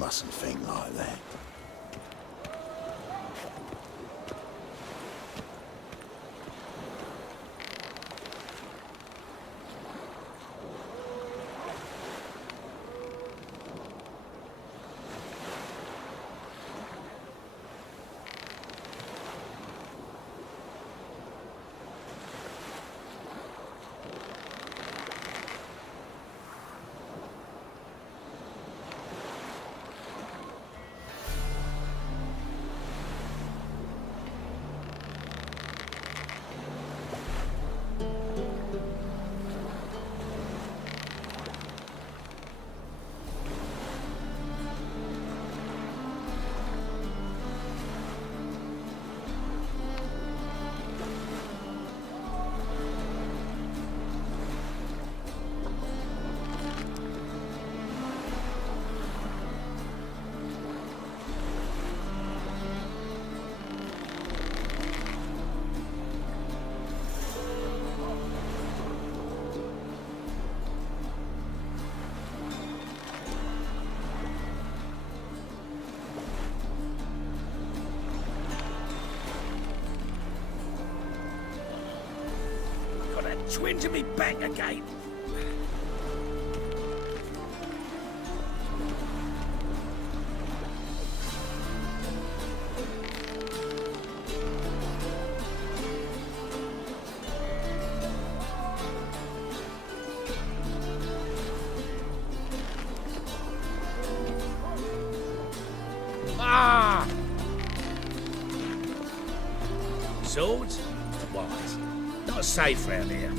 Mustn't think like that. Twin to me back again. Ah! Swords? Wise. Not safe round here.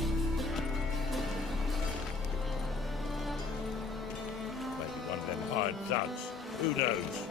Thugs. Who knows?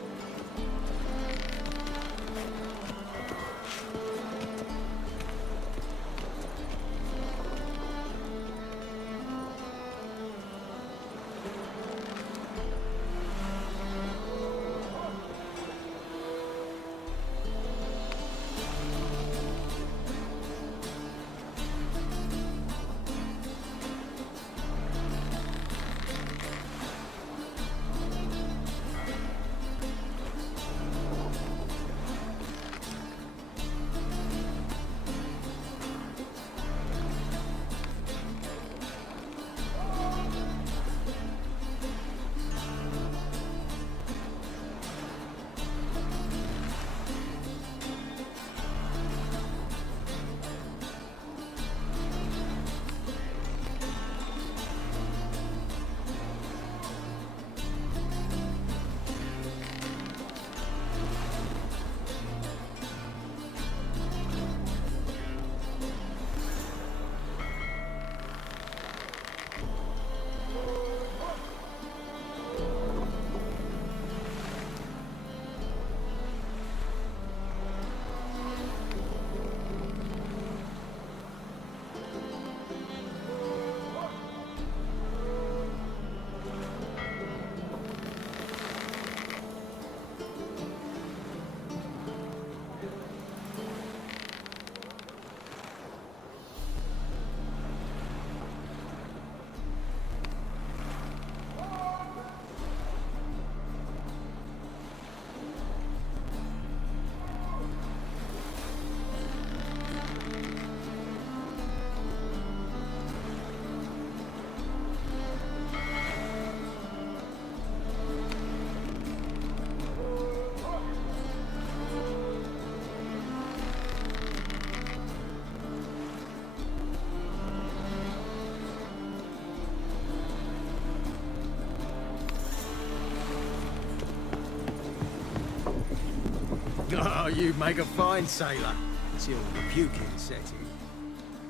Oh, you make a fine sailor. It's your rebuking setting.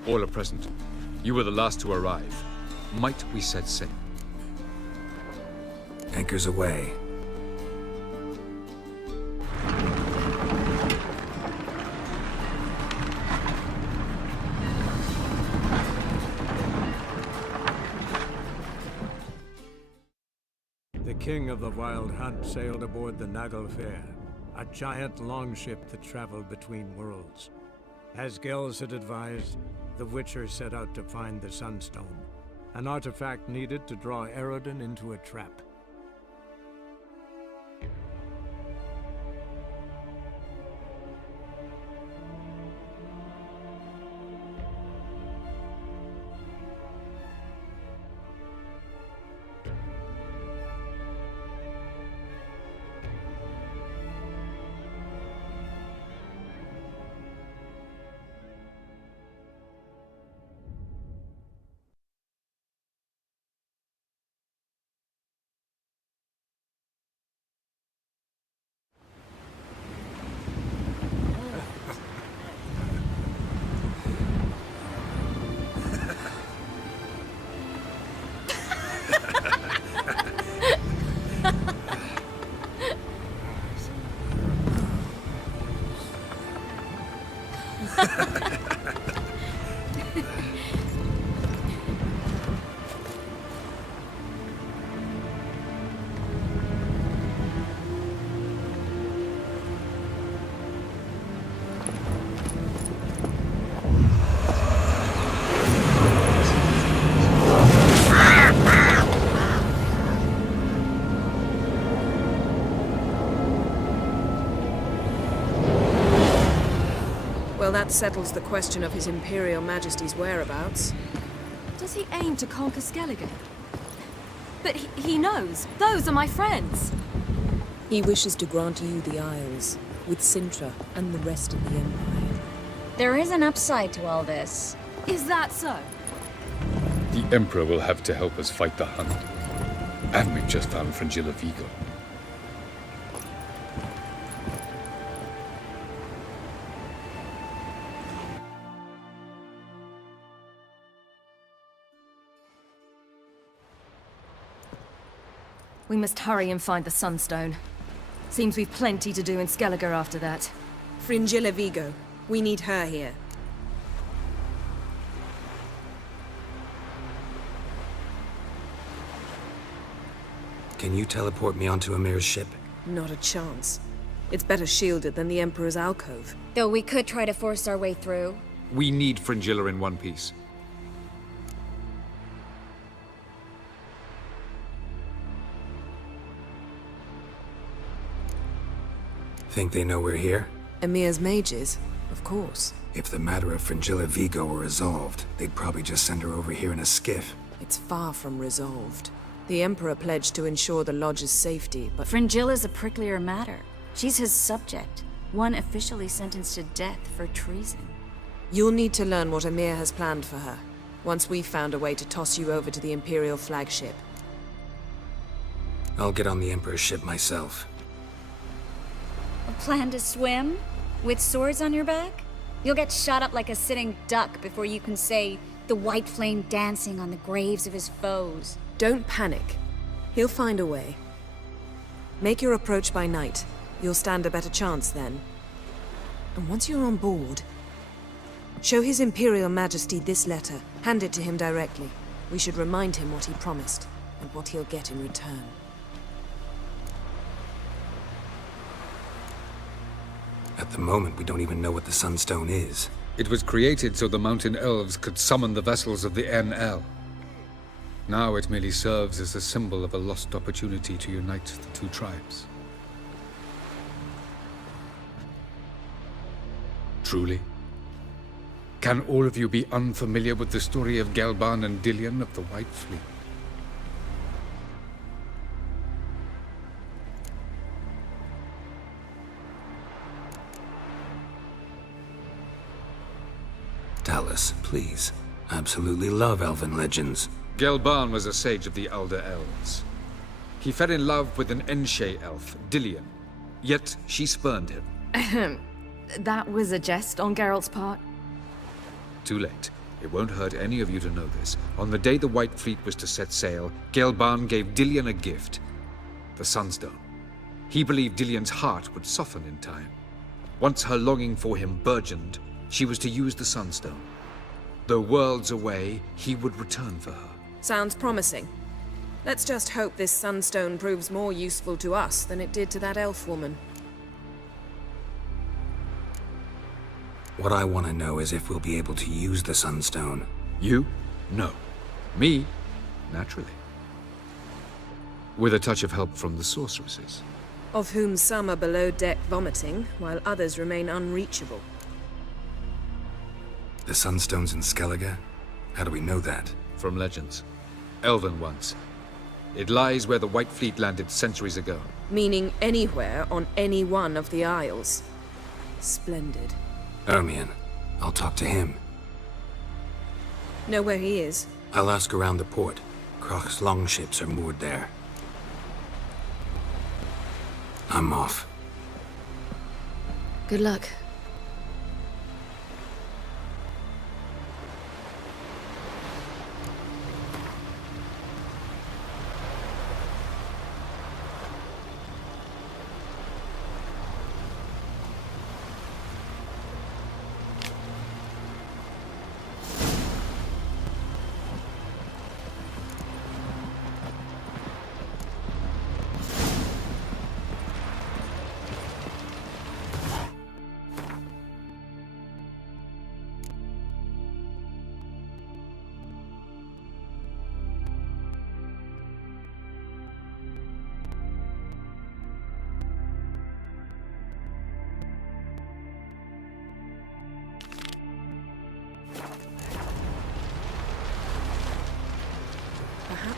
All are present. You were the last to arrive. Might we set sail? Anchors away. The king of the Wild Hunt sailed aboard the Naglfar, a giant longship that traveled between worlds. As Gels had advised, the Witcher set out to find the Sunstone, an artifact needed to draw Eredin into a trap. Well, that settles the question of His Imperial Majesty's whereabouts. Does he aim to conquer Skellige? But he knows. Those are my friends. He wishes to grant you the Isles, with Sintra and the rest of the Empire. There is an upside to all this. Is that so? The Emperor will have to help us fight the Hunt. And we've just found Fringilla Vigo. We must hurry and find the Sunstone. Seems we've plenty to do in Skellige after that. Fringilla Vigo. We need her here. Can you teleport me onto Amir's ship? Not a chance. It's better shielded than the Emperor's alcove. Though we could try to force our way through. We need Fringilla in one piece. Think they know we're here? Emir's mages, of course. If the matter of Fringilla Vigo were resolved, they'd probably just send her over here in a skiff. It's far from resolved. The Emperor pledged to ensure the Lodge's safety, but Fringilla's a pricklier matter. She's his subject, one officially sentenced to death for treason. you'll need to learn what Emir has planned for her, once we've found a way to toss you over to the Imperial flagship. I'll get on the Emperor's ship myself. A plan to swim? With swords on your back? You'll get shot up like a sitting duck before you can say, the white flame dancing on the graves of his foes. Don't panic. He'll find a way. Make your approach by night. You'll stand a better chance then. And once you're on board, show His Imperial Majesty this letter. Hand it to him directly. We should remind him what he promised, and what he'll get in return. At the moment, we don't even know what the Sunstone is. It was created so the Mountain Elves could summon the vessels of the NL. Now it merely serves as a symbol of a lost opportunity to unite the two tribes. Truly? Can all of you be unfamiliar with the story of Gelban and Dillion of the White Fleet? Dallas, please. I absolutely love elven legends. Gelban was a sage of the Elder Elves. He fell in love with an Enshe elf, Dillion. Yet she spurned him. That was a jest on Geralt's part. Too late. It won't hurt any of you to know this. On the day the White Fleet was to set sail, Gelban gave Dillion a gift. The Sunstone. He believed Dillion's heart would soften in time. Once her longing for him burgeoned, she was to use the Sunstone. Though worlds away, he would return for her. Sounds promising. Let's just hope this Sunstone proves more useful to us than it did to that elf woman. What I want to know is if we'll be able to use the Sunstone. You? No. Me? Naturally. With a touch of help from the sorceresses. Of whom some are below deck vomiting, while others remain unreachable. The Sunstone's in Skellige? How do we know that? From legends. Elven ones. It lies where the White Fleet landed centuries ago. Meaning anywhere on any one of the Isles. Splendid. Ermion. I'll talk to him. Know where he is? I'll ask around the port. Krach's longships are moored there. I'm off. Good luck.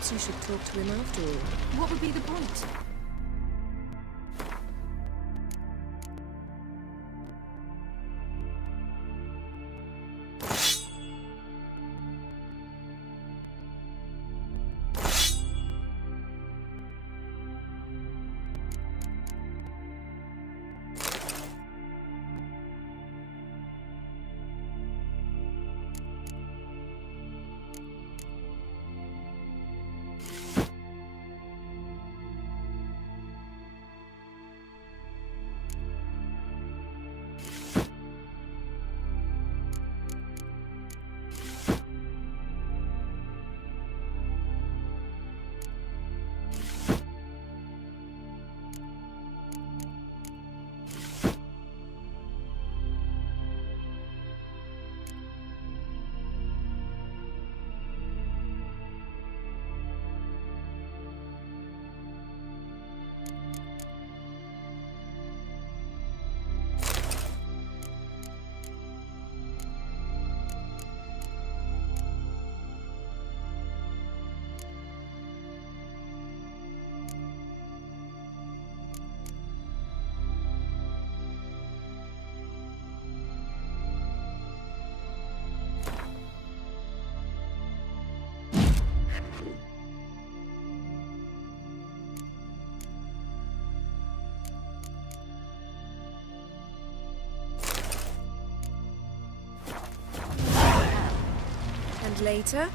Perhaps you should talk to him after all. What would be the point? And later?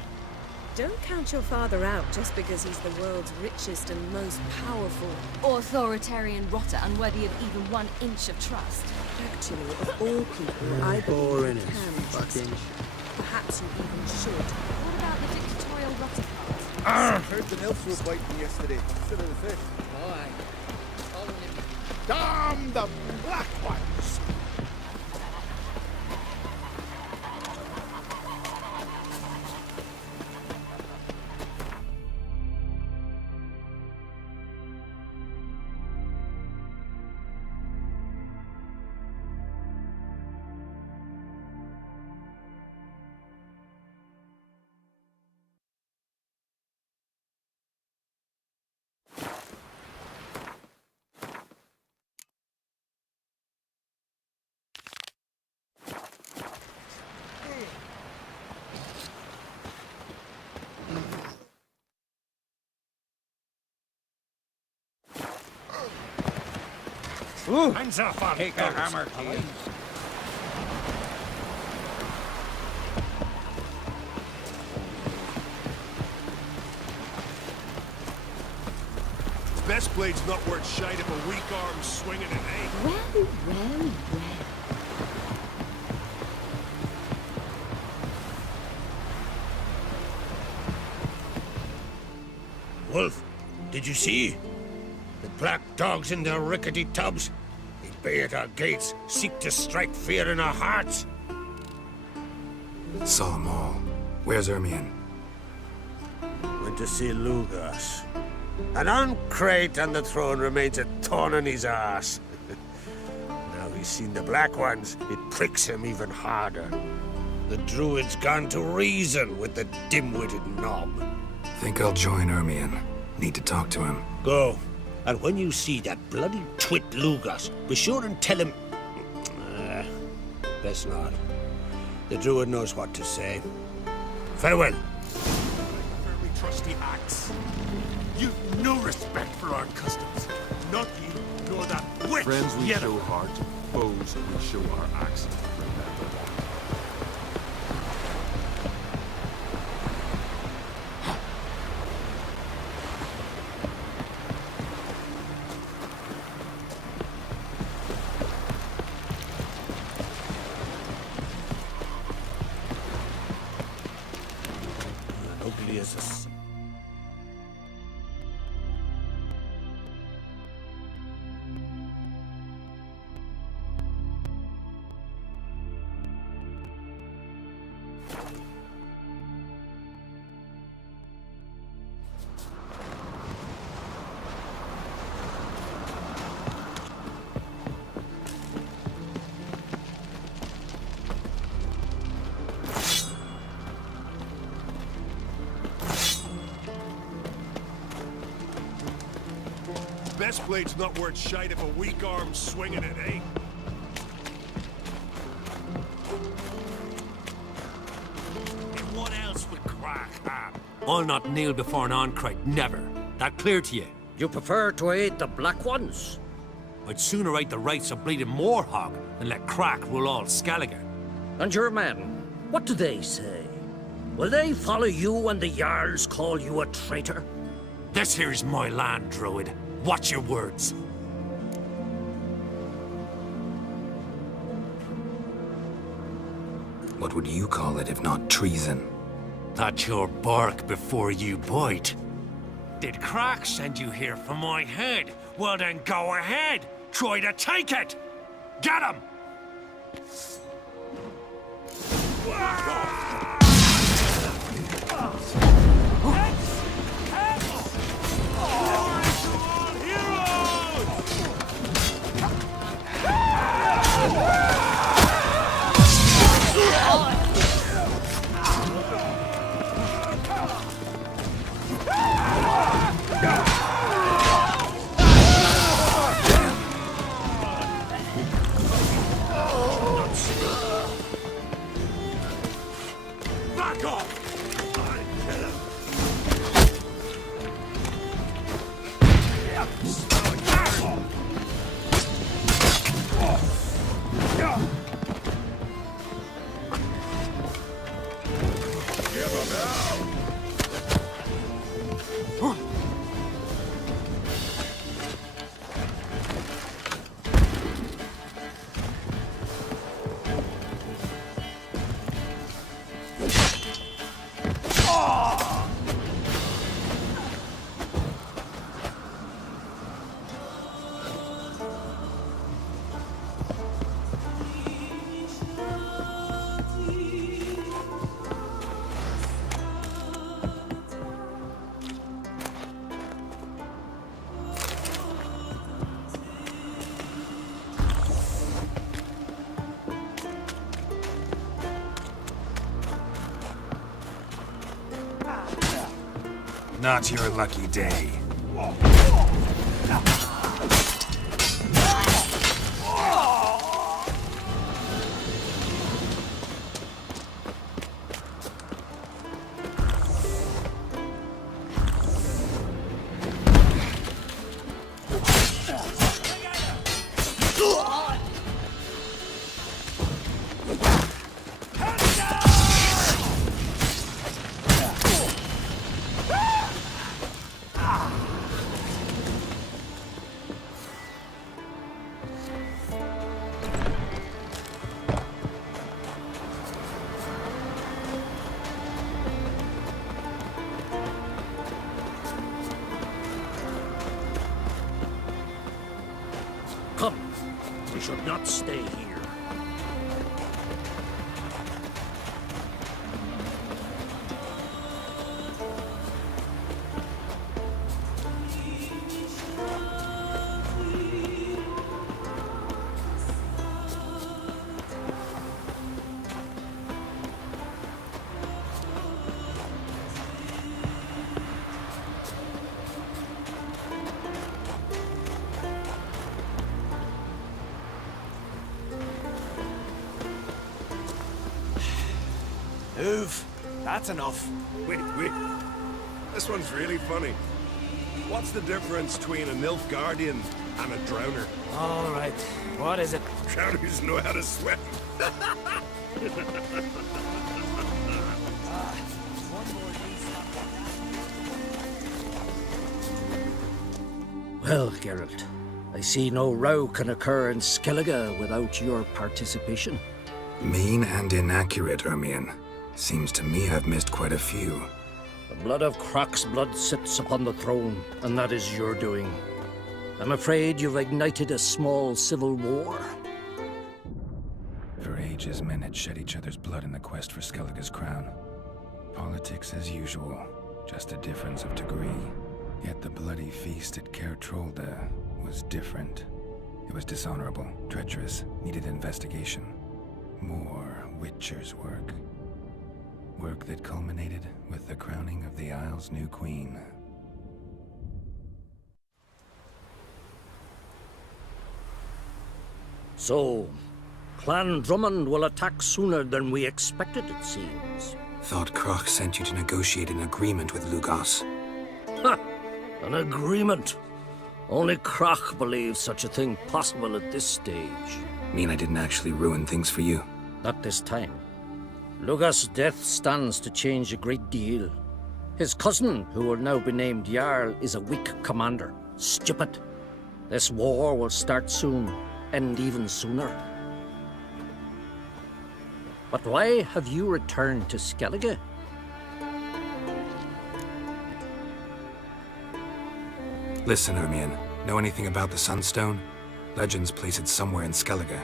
Don't count your father out just because he's the world's richest and most powerful. Authoritarian rotter unworthy of even 1 inch of trust. Actually, of all people, I believe you can trust him. Perhaps you even should. What about the dictatorial rotter part? Heard the elf were biting yesterday instead of the fish. Damn the black ones! Hands off on Take the hammer, kid. Best blade's not worth shite if a weak arm's swinging an eight. Well, well, well. Wolf, did you see? The black dogs in their rickety tubs. They bay at our gates, seek to strike fear in our hearts. Saw 'em all. Where's Ermion? Went to see Lugas. An uncrate on the throne remains a thorn in his ass. Now he's seen the black ones, it pricks him even harder. The druid's gone to reason with the dim-witted knob. Think I'll join Ermion. Need to talk to him. Go. And when you see that bloody twit Lugas, be sure and tell him... best not. The druid knows what to say. Farewell. Fairly trusty axe. You've no respect for our customs. Not you, nor that witch. Friends we Yennefer. show heart, foes we show our axe. Remember. Ugly as a... best blade's not worth shite if a weak arm's swinging it, eh? And what else would crack have? I'll not kneel before an Ancrite, never. That clear to you? You prefer to aid the black ones? I'd sooner aid the rights of bleeding Moorhog than let crack rule all Skellige. And your men, what do they say? Will they follow you when the Jarls call you a traitor? This here's my land, Druid. Watch your words. What would you call it if not treason? That's your bark before you bite. Did Crack send you here for my head? Well then go ahead! Try to take it! Get him! Back off! Not your lucky day. Come, we should not stay here. Move. That's enough. Wait. This one's really funny. What's the difference between a Nilfgaardian and a drowner? All right. What is it? Drowners know how to swim. Well, Geralt, I see no row can occur in Skellige without your participation. Mean and inaccurate, Ermion. Seems to me I've missed quite a few. The blood of Croc's blood sits upon the throne, and that is your doing. I'm afraid you've ignited a small civil war. For ages, men had shed each other's blood in the quest for Skellige's crown. Politics as usual, just a difference of degree. Yet the bloody feast at Caer Trolda was different. It was dishonorable, treacherous, needed investigation. More Witcher's work. Work that culminated with the crowning of the Isle's new queen. So, Clan Drummond will attack sooner than we expected, it seems. Thought Croc sent you to negotiate an agreement with Lugos. Ha! An agreement? Only Croc believes such a thing possible at this stage. Mean I didn't actually ruin things for you? Not this time. Lugos' death stands to change a great deal. His cousin, who will now be named Jarl, is a weak commander. Stupid. This war will start soon, end even sooner. But why have you returned to Skellige? Listen, Ermion. Know anything about the Sunstone? Legends place it somewhere in Skellige.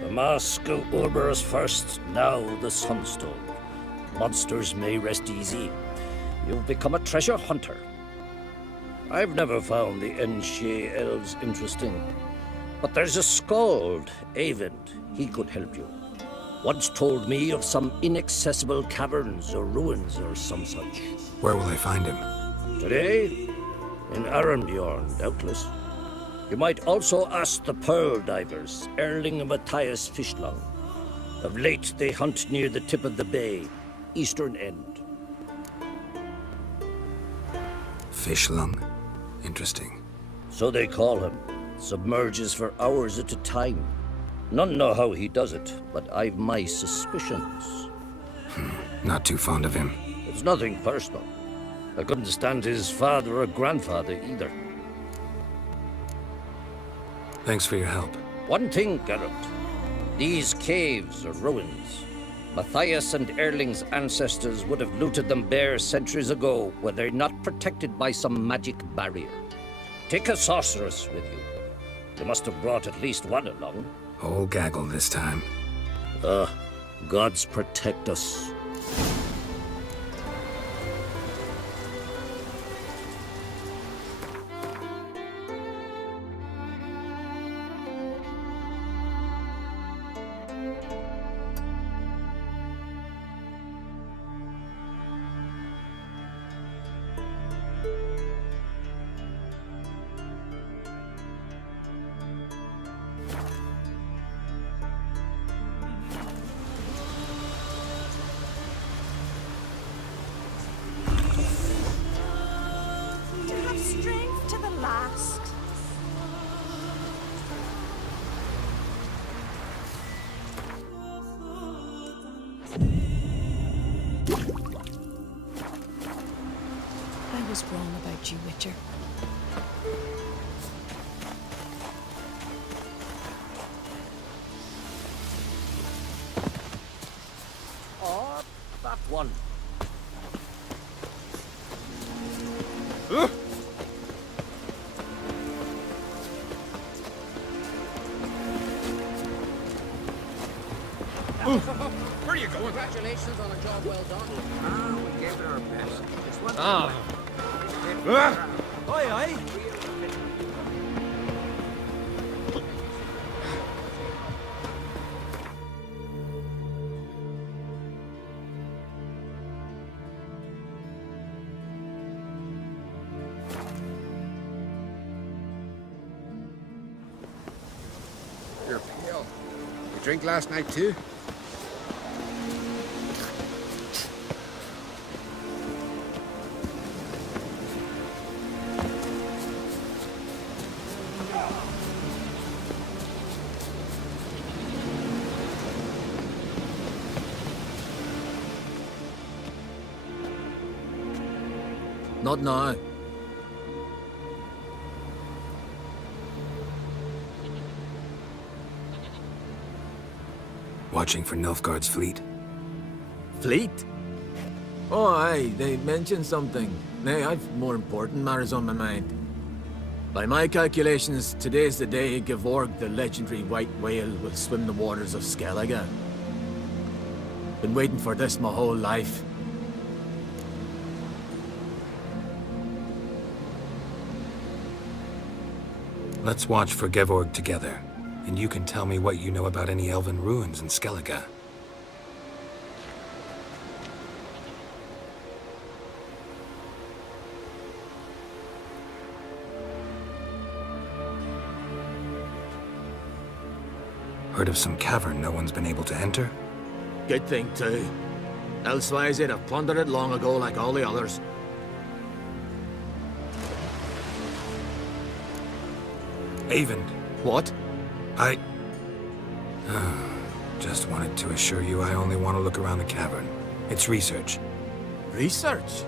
The mask of Urberus first, now the Sunstone. Monsters may rest easy. You've become a treasure hunter. I've never found the Enshe elves interesting. But there's a skald, Eyvind. He could help you. Once told me of some inaccessible caverns or ruins or some such. Where will I find him? Today? In Arenbjorn, doubtless. You might also ask the Pearl Divers, Erling and Matthias Fishlung. Of late, they hunt near the tip of the bay, eastern end. Fishlung? Interesting. So they call him. Submerges for hours at a time. None know how he does it, but I've my suspicions. Not too fond of him. It's nothing personal. I couldn't stand his father or grandfather either. Thanks for your help. One thing, Geralt. These caves are ruins. Matthias and Erling's ancestors would have looted them bare centuries ago were they not protected by some magic barrier. Take a sorceress with you. You must have brought at least one along. Whole gaggle this time. Gods protect us. Strength to the last. I was wrong about you, Witcher. Oh, that one. Where are you going? Congratulations on a job well done. We gave it our best. Oi, oi. You're pale. You drink last night too? Not now. Watching for Nilfgaard's fleet. Fleet? Oh, aye, they mentioned something. Nay, I've more important matters on my mind. By my calculations, today's the day Gevorg, the legendary white whale, will swim the waters of Skellige. Been waiting for this my whole life. Let's watch for Gevorg together, and you can tell me what you know about any elven ruins in Skellige. Heard of some cavern no one's been able to enter? Good thing, too. Elsewise, they'd have plundered it long ago like all the others. Avon. What? I... just wanted to assure you I only want to look around the cavern. It's research. Research?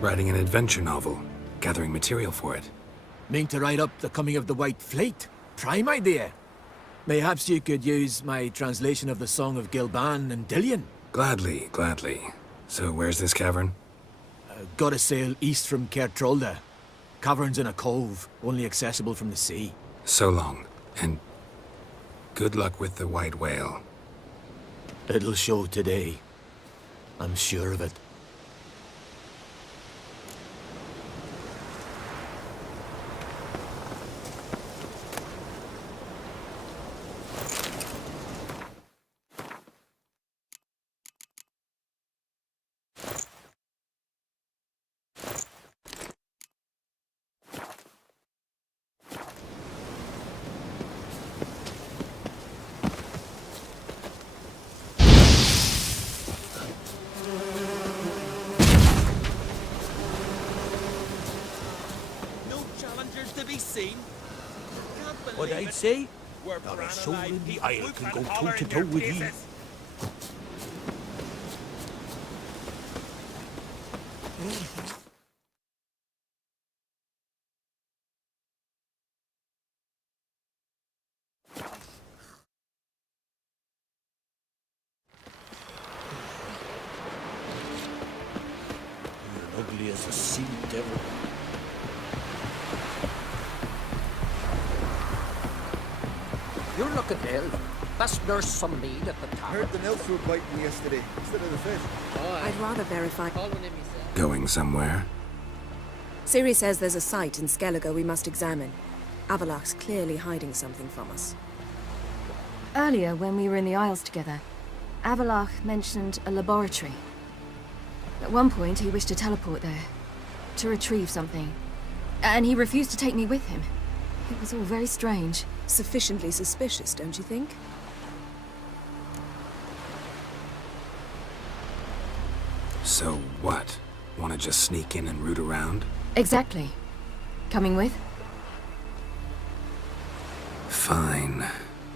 Writing an adventure novel. Gathering material for it. Mean to write up the coming of the White Fleet? Prime idea. Mayhaps you could use my translation of the Song of Gilban and Dillion. Gladly, gladly. So where's this cavern? Gotta sail east from Cair Trolda. Cavern's in a cove, only accessible from the sea. So long, and good luck with the white whale. It'll show today. I'm sure of it. What I'd say? Not a soul in the Isle can go toe-to-toe with ye. You're ugly as a sea devil. You're looking ill. Best nurse some mead at the tower. Heard the nymphs were biting yesterday instead of the fish. I'd rather verify. Going somewhere? Ciri says there's a site in Skellige we must examine. Avalok's clearly hiding something from us. Earlier, when we were in the Isles together, Avalok mentioned a laboratory. At one point, he wished to teleport there, to retrieve something. And he refused to take me with him. It was all very strange. Sufficiently suspicious, don't you think? So what? Want to just sneak in and root around? Exactly. Coming with? Fine.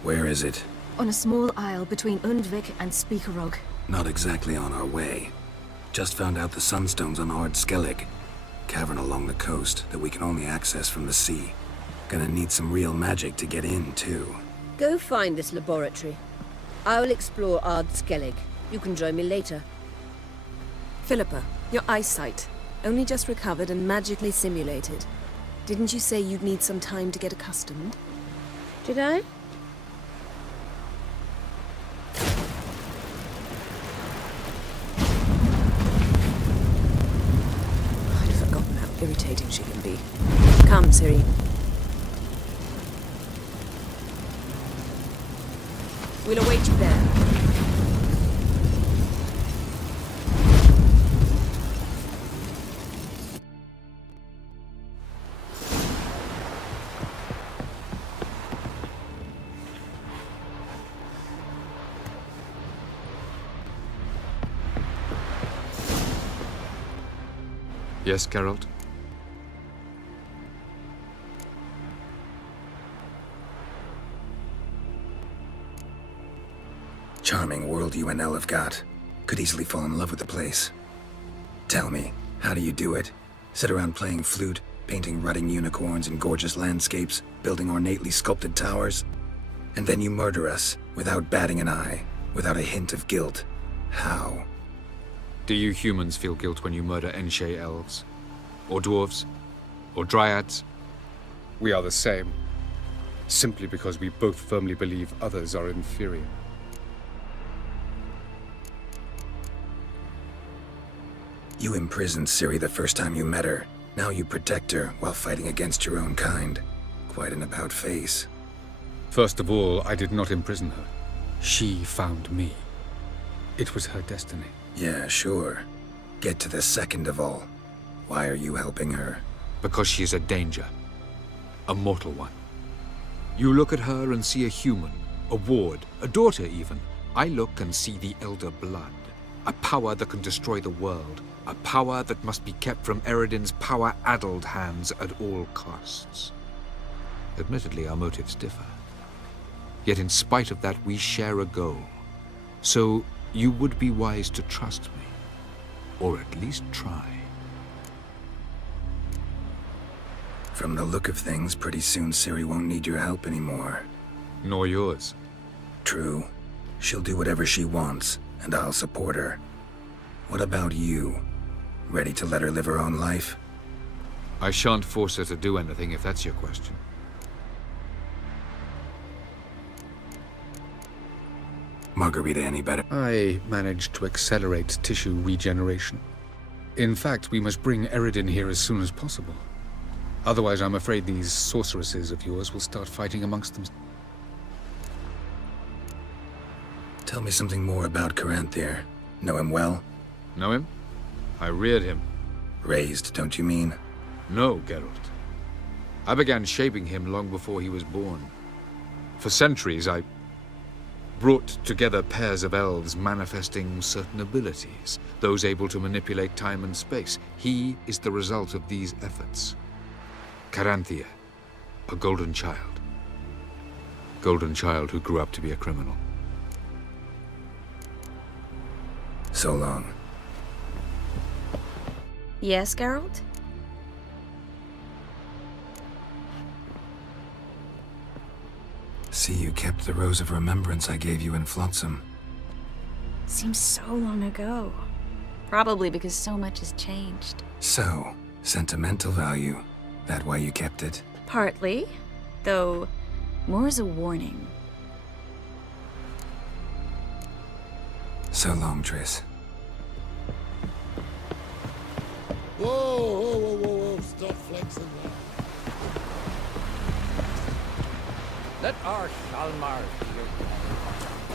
Where is it? On a small isle between Undvik and Speakerog. Not exactly on our way. Just found out the sunstone's on Ard Skellig. Cavern along the coast that we can only access from the sea. Gonna need some real magic to get in, too. Go find this laboratory. I'll explore Ard Skellig. You can join me later. Philippa, your eyesight. Only just recovered and magically simulated. Didn't you say you'd need some time to get accustomed? Did I? I'd forgotten how irritating she can be. Come, Ciri. We'll await you there. Yes, Geralt? Charming world you and Elle have got. Could easily fall in love with the place. Tell me, how do you do it? Sit around playing flute, painting rutting unicorns and gorgeous landscapes, building ornately sculpted towers? And then you murder us, without batting an eye, without a hint of guilt. How? Do you humans feel guilt when you murder Enshe elves? Or dwarves? Or dryads? We are the same. Simply because we both firmly believe others are inferior. You imprisoned Ciri the first time you met her. Now you protect her while fighting against your own kind. Quite an about-face. First of all, I did not imprison her. She found me. It was her destiny. Yeah, sure. Get to the second of all. Why are you helping her? Because she is a danger. A mortal one. You look at her and see a human, a ward, a daughter even. I look and see the Elder Blood. A power that can destroy the world. A power that must be kept from Eredin's power-addled hands at all costs. Admittedly, our motives differ. Yet in spite of that, we share a goal. So you would be wise to trust me. Or at least try. From the look of things, pretty soon Ciri won't need your help anymore. Nor yours. True. She'll do whatever she wants, and I'll support her. What about you? Ready to let her live her own life? I shan't force her to do anything if that's your question. Margarita any better? I managed to accelerate tissue regeneration. In fact, we must bring Eredin here as soon as possible. Otherwise, I'm afraid these sorceresses of yours will start fighting amongst them. Tell me something more about Caranthir. Know him well? Know him? I reared him. Raised, don't you mean? No, Geralt. I began shaping him long before he was born. For centuries, I brought together pairs of elves manifesting certain abilities, those able to manipulate time and space. He is the result of these efforts. Caranthir, a golden child. Golden child who grew up to be a criminal. So long. Yes, Geralt? See, you kept the Rose of Remembrance I gave you in Flotsam. Seems so long ago. Probably because so much has changed. So, sentimental value. That why you kept it? Partly, though more as a warning. So long, Triss. Whoa, whoa, whoa, whoa, whoa, stop flexing that. Let our Shalmar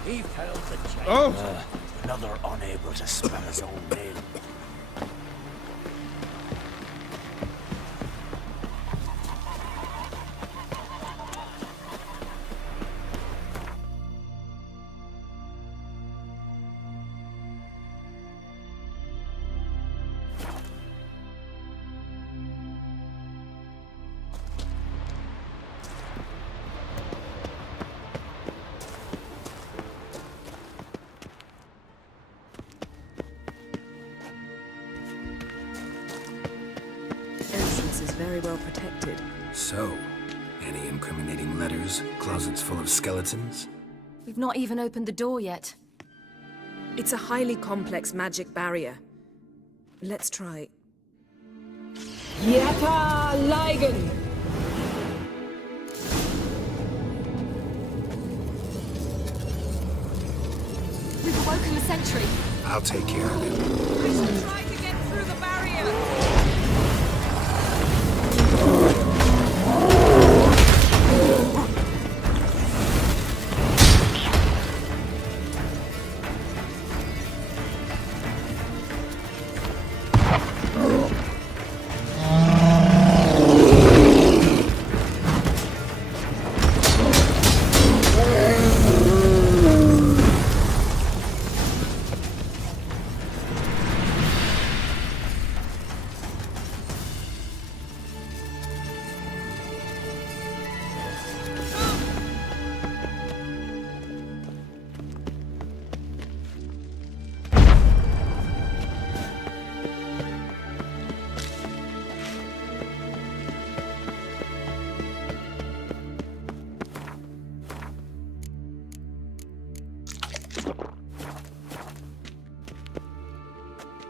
hear. He fell the chain. Oh! Another unable to spell his own name. Innocence is very well protected. So, any incriminating letters? Closets full of skeletons? We've not even opened the door yet. It's a highly complex magic barrier. Let's try. Yata Ligen! We've awoken the sentry. I'll take care of it. I shall try to get through the barrier.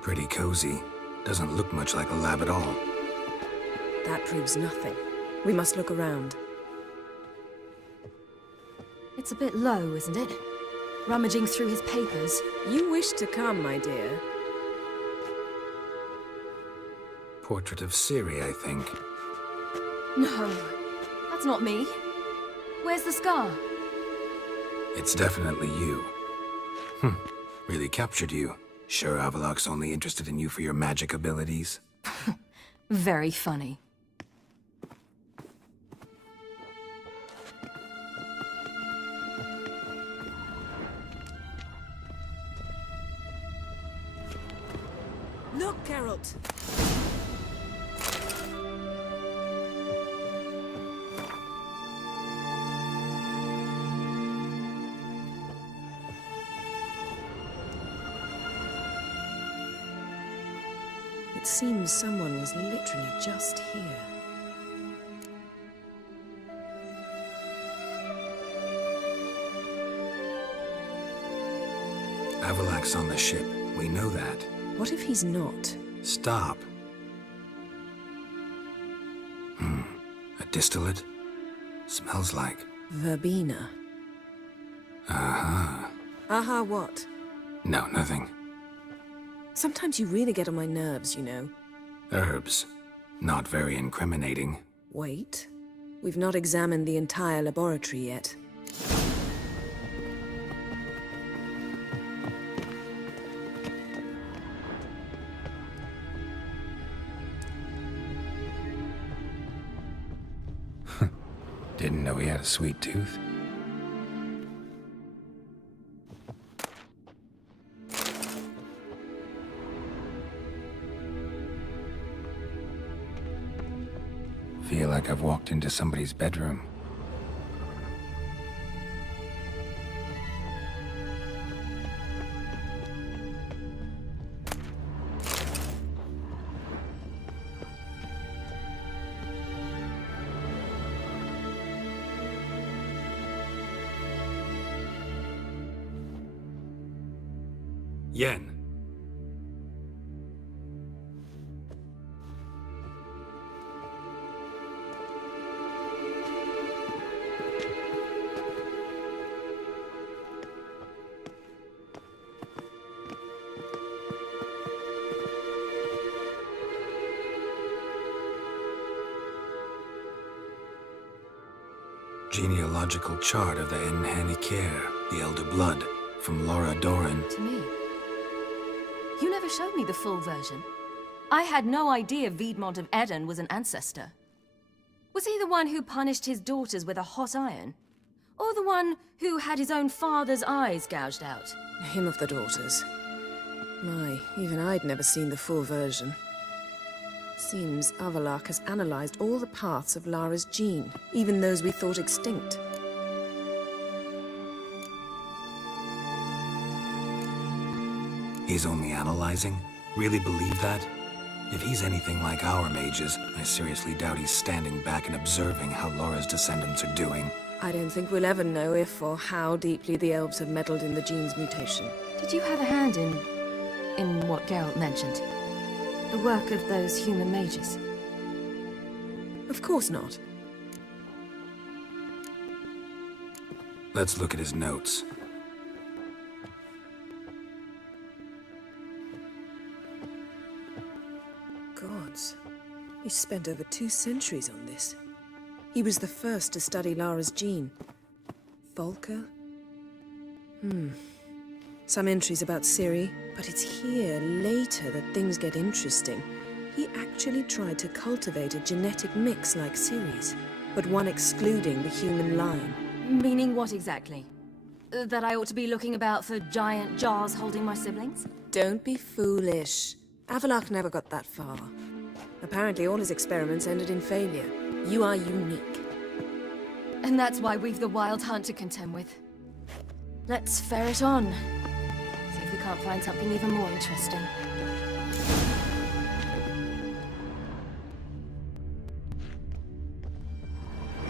Pretty cozy. Doesn't look much like a lab at all. That proves nothing. We must look around. It's a bit low, isn't it? Rummaging through his papers. You wish to come, my dear. Portrait of Ciri, I think. No, that's not me. Where's the scar? It's definitely you. Really captured you. Sure Avalok's only interested in you for your magic abilities? Very funny. Look, Geralt! It seems someone was literally just here. Avalak's on the ship. We know that. What if he's not? Stop. A distillate? Smells like... Verbena. Uh-huh. Aha, what? No, nothing. Sometimes you really get on my nerves, you know. Herbs. Not very incriminating. Wait. We've not examined the entire laboratory yet. Didn't know he had a sweet tooth. Feel like I've walked into somebody's bedroom. Yen. Genealogical chart of the Enhanikere, the Elder Blood, from Laura Doran. To me. You never showed me the full version. I had no idea Viedmont of Eden was an ancestor. Was he the one who punished his daughters with a hot iron? Or the one who had his own father's eyes gouged out? Him of the daughters. My, even I'd never seen the full version. Seems Avalak has analyzed all the paths of Lara's gene, even those we thought extinct. He's only analyzing? Really believe that? If he's anything like our mages, I seriously doubt he's standing back and observing how Laura's descendants are doing. I don't think we'll ever know if or how deeply the elves have meddled in the gene's mutation. Did you have a hand in what Geralt mentioned? The work of those human mages? Of course not. Let's look at his notes. Gods. He spent over 2 centuries on this. He was the first to study Lara's gene. Volker? Some entries about Ciri, but it's here, later, that things get interesting. He actually tried to cultivate a genetic mix like Ciri's, but one excluding the human line. Meaning what exactly? That I ought to be looking about for giant jars holding my siblings? Don't be foolish. Avalak never got that far. Apparently all his experiments ended in failure. You are unique. And that's why we've the Wild Hunt to contend with. Let's ferret on. See if we can't find something even more interesting.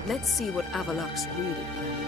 Let's see what Avalak's really planning.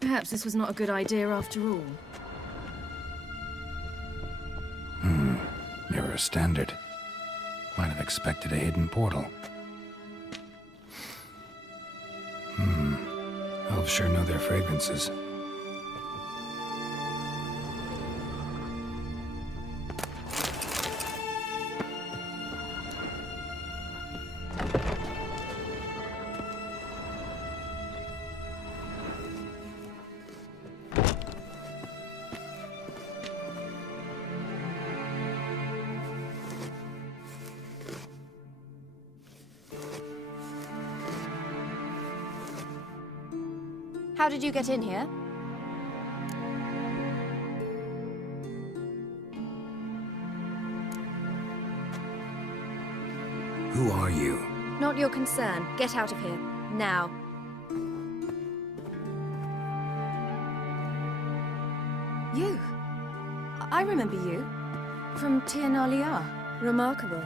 Perhaps this was not a good idea after all. a standard. Might have expected a hidden portal. Elves sure know their fragrances. How did you get in here? Who are you? Not your concern. Get out of here. Now. You. I remember you. From Tir Nalia. Remarkable.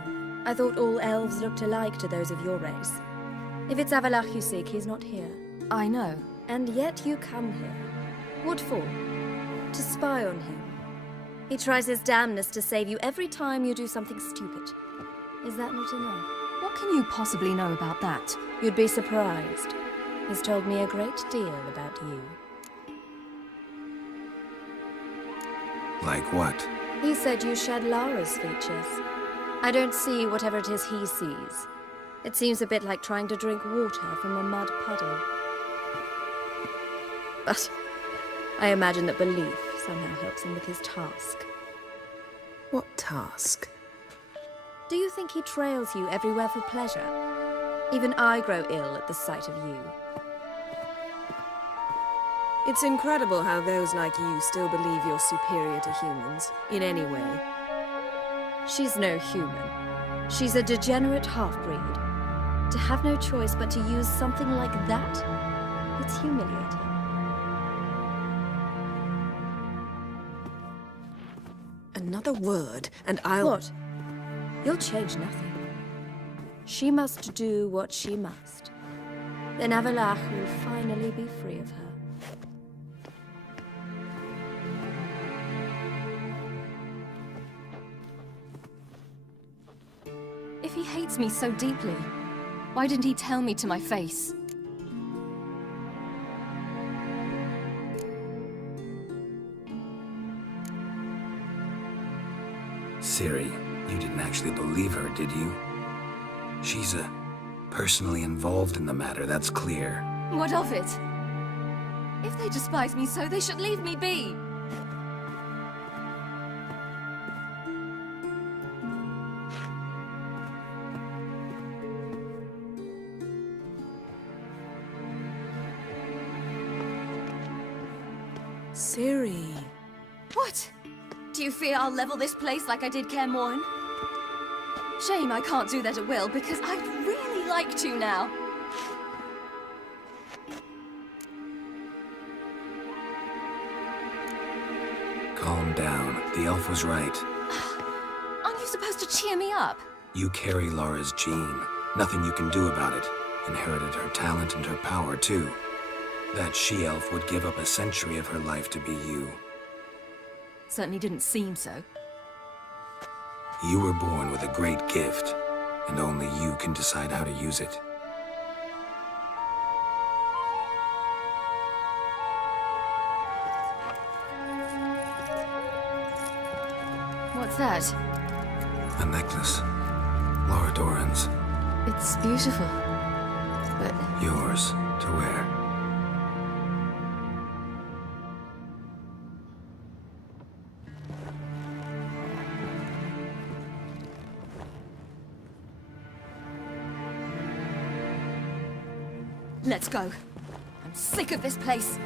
I thought all elves looked alike to those of your race. If it's Avalach you seek, he's not here. I know. And yet you come here. What for? To spy on him. He tries his damnedest to save you every time you do something stupid. Is that not enough? What can you possibly know about that? You'd be surprised. He's told me a great deal about you. Like what? He said you shared Lara's features. I don't see whatever it is he sees. It seems a bit like trying to drink water from a mud puddle. But I imagine that belief somehow helps him with his task. What task? Do you think he trails you everywhere for pleasure? Even I grow ill at the sight of you. It's incredible how those like you still believe you're superior to humans, in any way. She's no human. She's a degenerate half-breed. To have no choice but to use something like that, it's humiliating. Another word, and I'll... What? You'll change nothing. She must do what she must. Then Avalach will finally be free of her. If he hates me so deeply, why didn't he tell me to my face? Ciri, you didn't actually believe her, did you? She's personally involved in the matter, that's clear. What of it? If they despise me so, they should leave me be. Ciri. What? Do you fear I'll level this place like I did Kaer Morhen? Shame I can't do that at will, because I'd really like to now. Calm down. The elf was right. Aren't you supposed to cheer me up? You carry Lara's gene. Nothing you can do about it. Inherited her talent and her power, too. That she-elf would give up a century of her life to be you. Certainly didn't seem so. You were born with a great gift, and only you can decide how to use it. What's that? A necklace. Lara Doran's. It's beautiful, but... Yours to wear. Let's go. I'm sick of this place.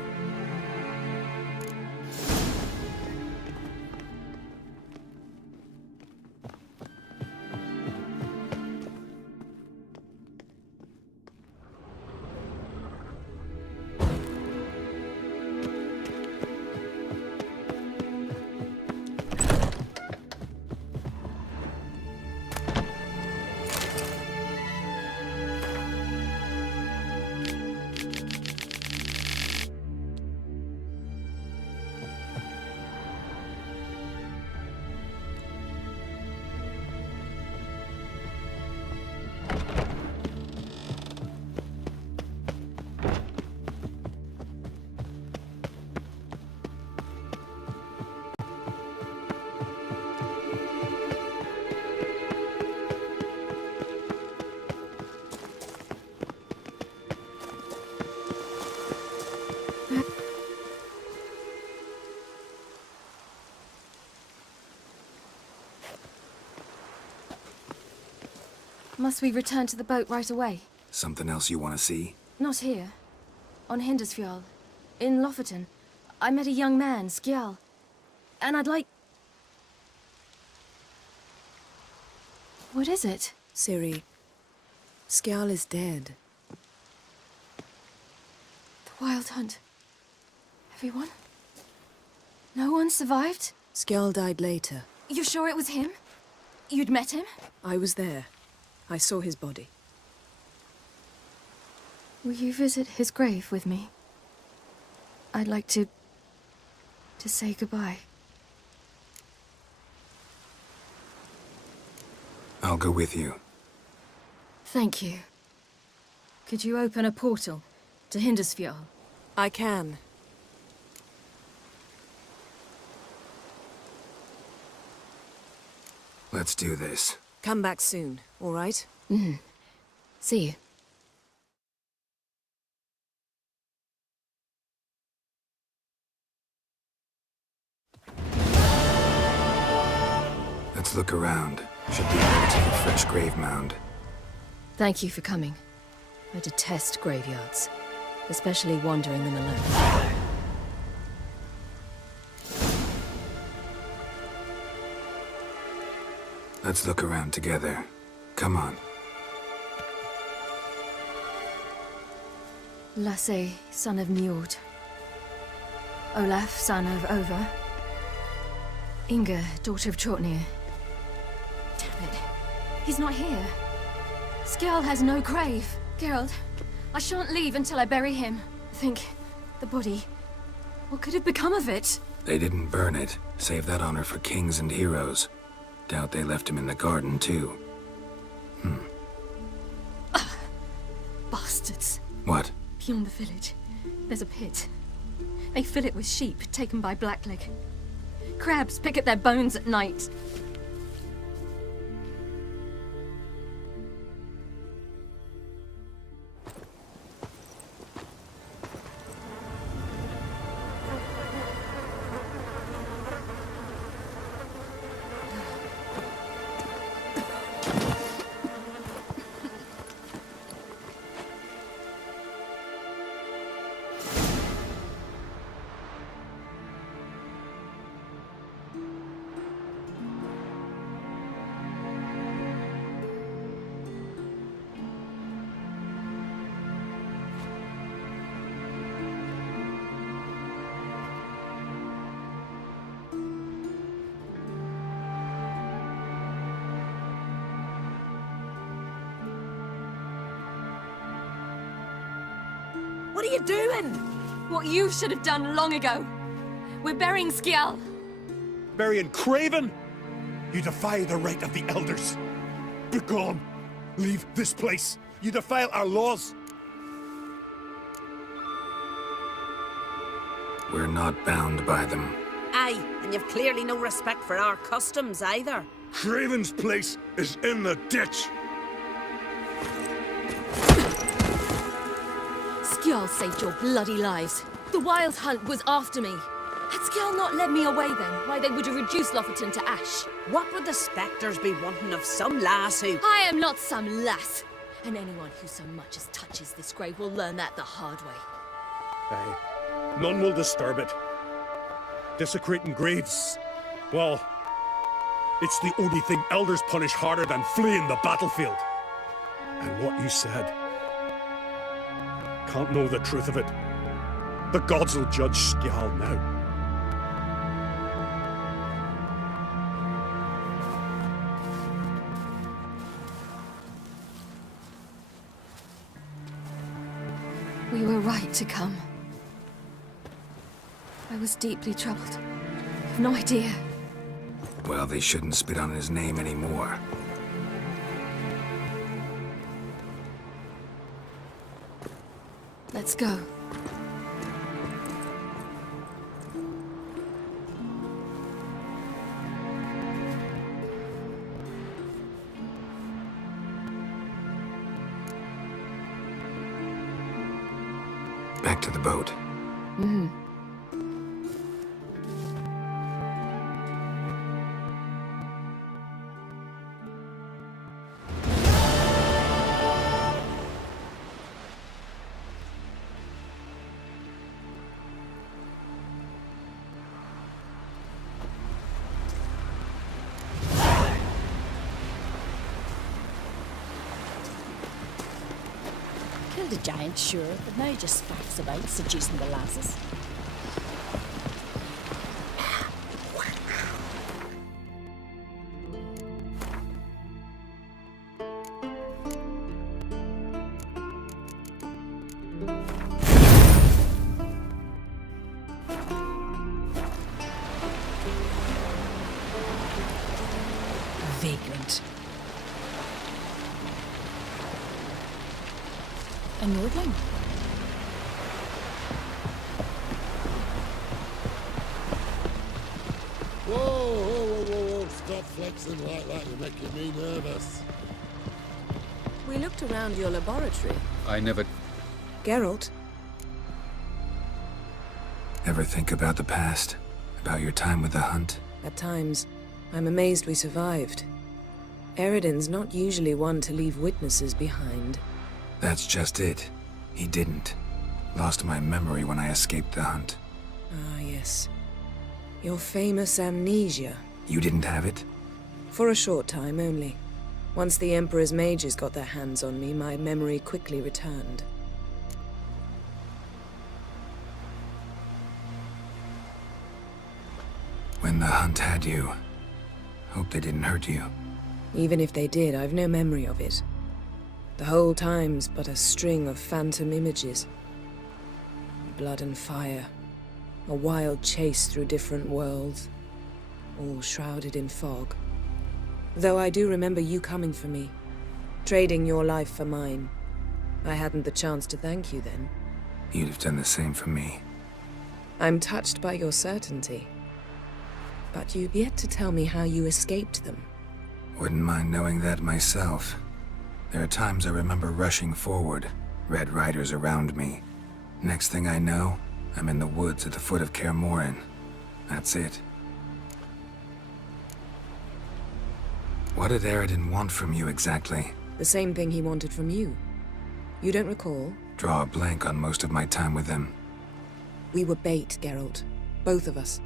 Must we return to the boat right away? Something else you want to see? Not here. On Hindisfjall. In Lofoten. I met a young man, Skjal. And I'd like... What is it? Ciri, Skjal is dead. The Wild Hunt. Everyone? No one survived? Skjal died later. You sure it was him? You'd met him? I was there. I saw his body. Will you visit his grave with me? I'd like to say goodbye. I'll go with you. Thank you. Could you open a portal to Hindisfjall? I can. Let's do this. Come back soon, all right? See you. Let's look around. Should be a relatively fresh grave mound. Thank you for coming. I detest graveyards, especially wandering them alone. Let's look around together. Come on. Lasse, son of Njord. Olaf, son of Over. Inga, daughter of Trotnir. Damn it. He's not here. Skjal has no grave. Geralt, I shan't leave until I bury him. Think, the body. What could have become of it? They didn't burn it. Save that honor for kings and heroes. Doubt they left him in the garden, too. Bastards. What? Beyond the village, there's a pit. They fill it with sheep taken by Blackleg. Crabs pick at their bones at night. What are you doing? What you should have done long ago. We're burying Skjal. Burying Craven? You defy the right of the elders. Begone. Leave this place. You defile our laws. We're not bound by them. Aye, and you've clearly no respect for our customs either. Craven's place is in the ditch. Skjal saved your bloody lives. The Wild Hunt was after me. Had Skjal not led me away then, why they would have reduced Lofoten to ash. What would the spectres be wanting of some lass who... I am not some lass. And anyone who so much as touches this grave will learn that the hard way. Aye. None will disturb it. Desecrating graves, well, it's the only thing elders punish harder than fleeing the battlefield. And what you said, can't know the truth of it. The gods will judge Skjal now. We were right to come. I was deeply troubled. I've no idea. Well, they shouldn't spit on his name anymore. Let's go. Back to the boat. Mm-hmm. the giant, sure, but now he just faffs about, seducing the lasses. Vagrant. A Nordling? Whoa, whoa, whoa, whoa, whoa. Stop flexing like that. You're making me nervous. We looked around your laboratory. I never... Geralt, Ever think about the past? About your time with the Hunt? at times, I'm amazed we survived. Eridan's not usually one to leave witnesses behind. That's just it. He didn't. Lost my memory when I escaped the Hunt. Ah, yes. Your famous amnesia. You didn't have it? For a short time only. Once the Emperor's mages got their hands on me, my memory quickly returned. When the Hunt had you, hope they didn't hurt you. Even if they did, I've no memory of it. The whole time's but a string of phantom images. Blood and fire. A wild chase through different worlds. All shrouded in fog. Though I do remember you coming for me. Trading your life for mine. I hadn't the chance to thank you then. You'd have done the same for me. I'm touched by your certainty. But you've yet to tell me how you escaped them. Wouldn't mind knowing that myself. There are times I remember rushing forward, Red Riders around me. Next thing I know, I'm in the woods at the foot of Kaer Morhen. That's it. What did Eridan want from you exactly? The same thing he wanted from you. You don't recall? Draw a blank on most of my time with him. We were bait, Geralt. Both of us.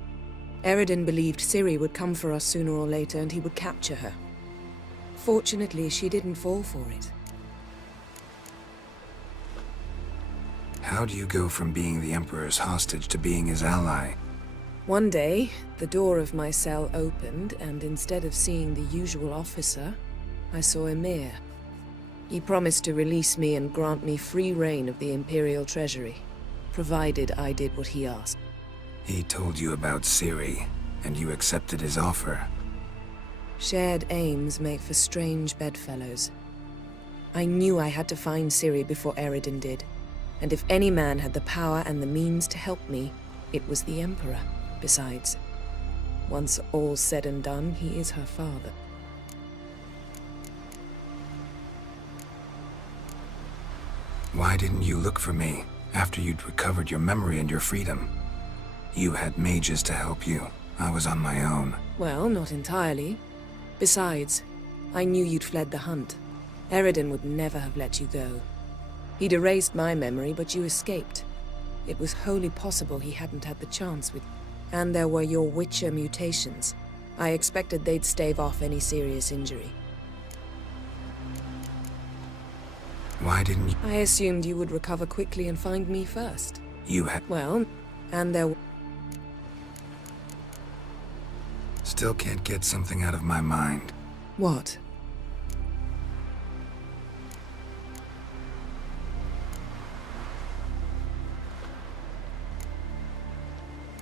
Eridan believed Ciri would come for us sooner or later and he would capture her. Fortunately, she didn't fall for it. How do you go from being the Emperor's hostage to being his ally? One day, the door of my cell opened, and instead of seeing the usual officer, I saw Emir. He promised to release me and grant me free reign of the Imperial Treasury, provided I did what he asked. He told you about Ciri, and you accepted his offer. Shared aims make for strange bedfellows. I knew I had to find Ciri before Eridan did, and if any man had the power and the means to help me, it was the Emperor. Besides, once all's said and done, he is her father. Why didn't you look for me after you'd recovered your memory and your freedom? You had mages to help you. I was on my own. Well, not entirely. Besides, I knew you'd fled the Hunt. Eridan would never have let you go. He'd erased my memory, but you escaped. It was wholly possible he hadn't had the chance with... And there were your Witcher mutations. I expected they'd stave off any serious injury. Why didn't you... I assumed you would recover quickly and find me first. You had... Well, and there... Still can't get something out of my mind. What?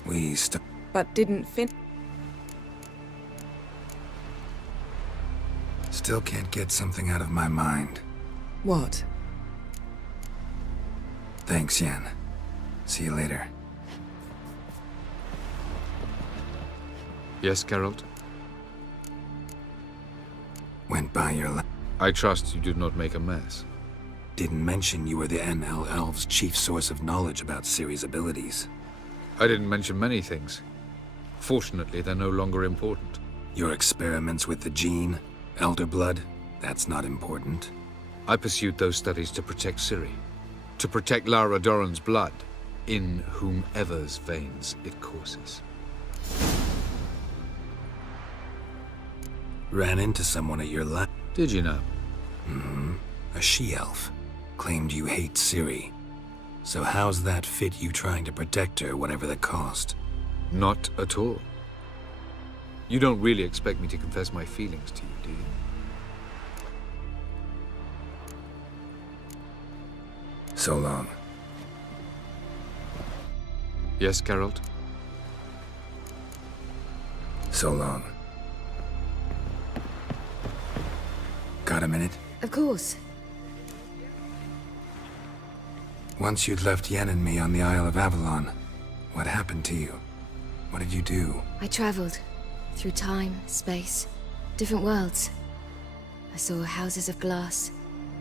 We But didn't Still can't get something out of my mind. What? Thanks, Yen. See you later. Yes, Geralt? Went by your I trust you did not make a mess. Didn't mention you were the NL Elves' chief source of knowledge about Ciri's abilities. I didn't mention many things. Fortunately, they're no longer important. Your experiments with the gene, Elder Blood, that's not important. I pursued those studies to protect Ciri. To protect Lara Doran's blood, in whomever's veins it courses. Ran into someone at your lab. Did you know? Mm-hmm. A she-elf. claimed you hate Ciri. So how's that fit you trying to protect her, whatever the cost? Not at all. You don't really expect me to confess my feelings to you, do you? So long. Yes, Geralt? So long. Got a minute? Of course. Once you'd left Yen and me on the Isle of Avalon, what happened to you? What did you do? I traveled through time, space, different worlds. I saw houses of glass,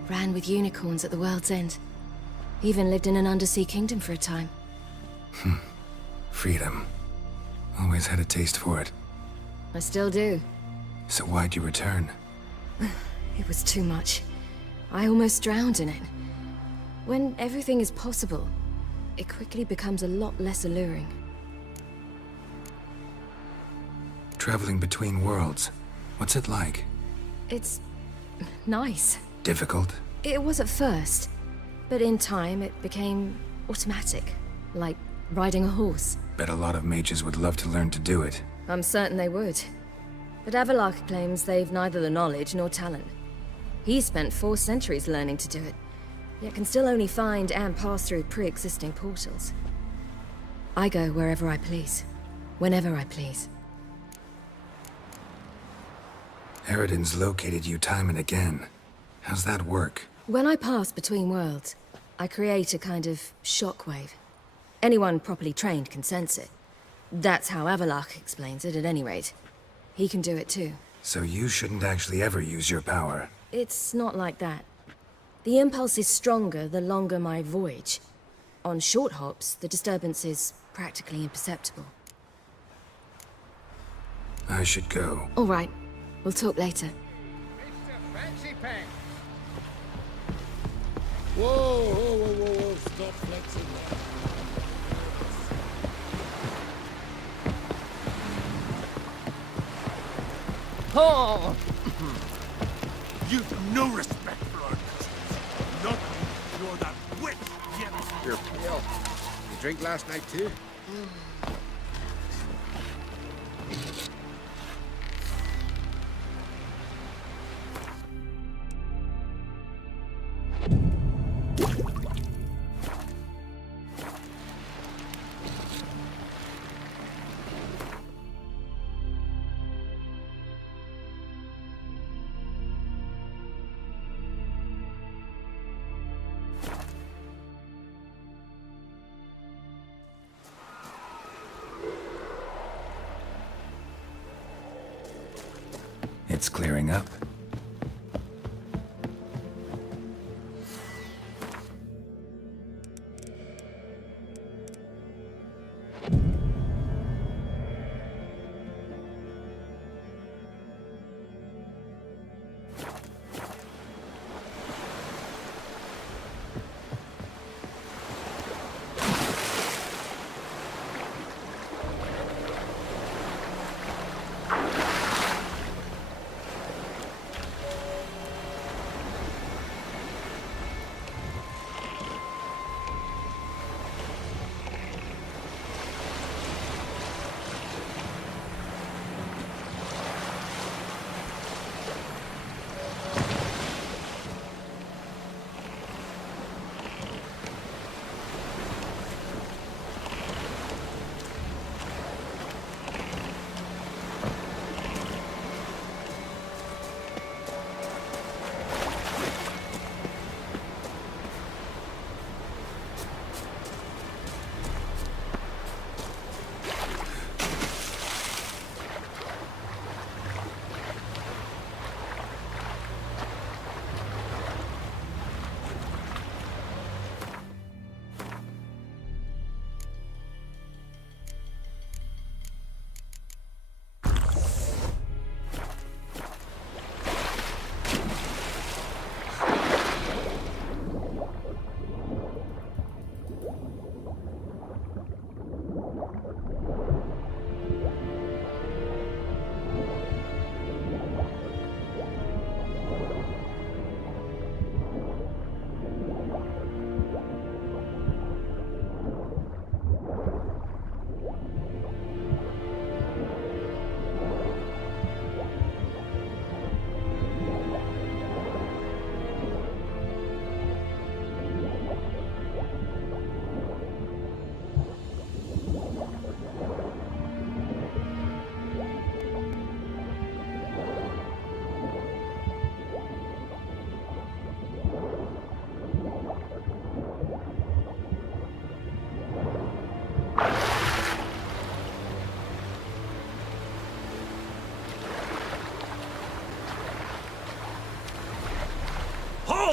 ran with unicorns at the world's end. Even lived in an undersea kingdom for a time. Freedom. Always had a taste for it. I still do. So why'd you return? It was too much. I almost drowned in it. When everything is possible, it quickly becomes a lot less alluring. Traveling between worlds. What's it like? It's nice. Difficult? It was at first, but in time it became automatic, like riding a horse. Bet a lot of mages would love to learn to do it. I'm certain they would. But Avallac'h claims they've neither the knowledge nor talent. He spent 4 centuries learning to do it, yet can still only find and pass through pre-existing portals. I go wherever I please, whenever I please. Eridan's located you time and again. How's that work? When I pass between worlds, I create a kind of shockwave. Anyone properly trained can sense it. That's how Avallac'h explains it, at any rate. He can do it too. So you shouldn't actually ever use your power. It's not like that. The impulse is stronger the longer my voyage. On short hops, the disturbance is practically imperceptible. I should go. All right. We'll talk later. Mr. Fancy Pants! Whoa, whoa, whoa, whoa, whoa, stop flexing that. Oh! You've no respect for our customs. Not you, nor that witch, Yennefer. You're pale. You drink last night too? It's clearing up.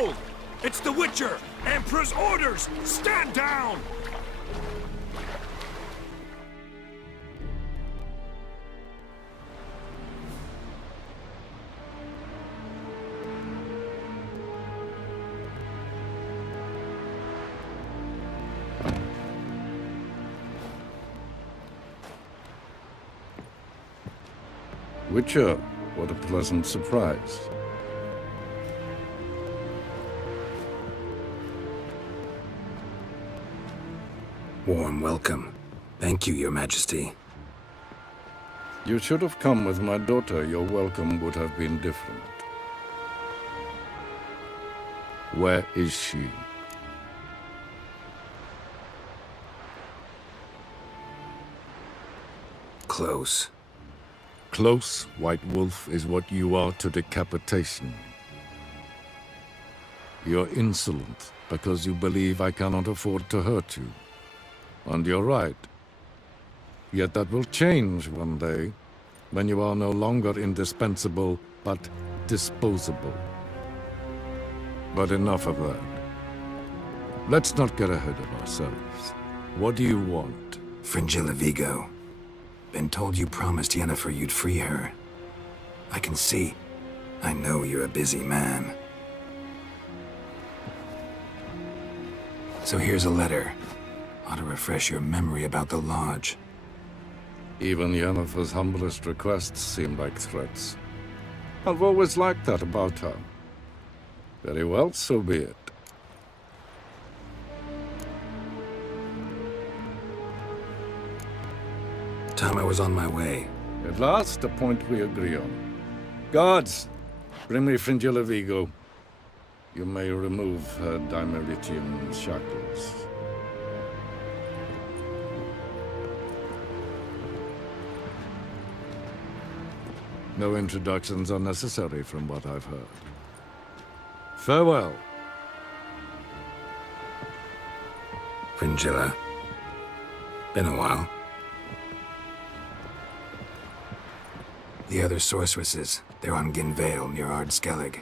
Hold! It's the Witcher! Emperor's orders! Stand down! Witcher, what a pleasant surprise. Warm welcome. Thank you, Your Majesty. You should have come with my daughter. Your welcome would have been different. Where is she? Close. Close, White Wolf, is what you are to decapitation. You're insolent because you believe I cannot afford to hurt you. And you're right. Yet that will change one day, when you are no longer indispensable, but disposable. But enough of that. Let's not get ahead of ourselves. What do you want? Fringilla Vigo. Been told you promised Yennefer you'd free her. I can see. I know you're a busy man. So here's a letter. Ought to refresh your memory about the Lodge. Even Yennefer's humblest requests seem like threats. I've always liked that about her. Very well, so be it. Time I was on my way. At last, a point we agree on. Guards, bring me Fringilla Vigo. You may remove her dimeritium shackles. No introductions are necessary from what I've heard. Farewell. Fringilla. Been a while. The other sorceresses, they're on Ginvale near Ardskellig.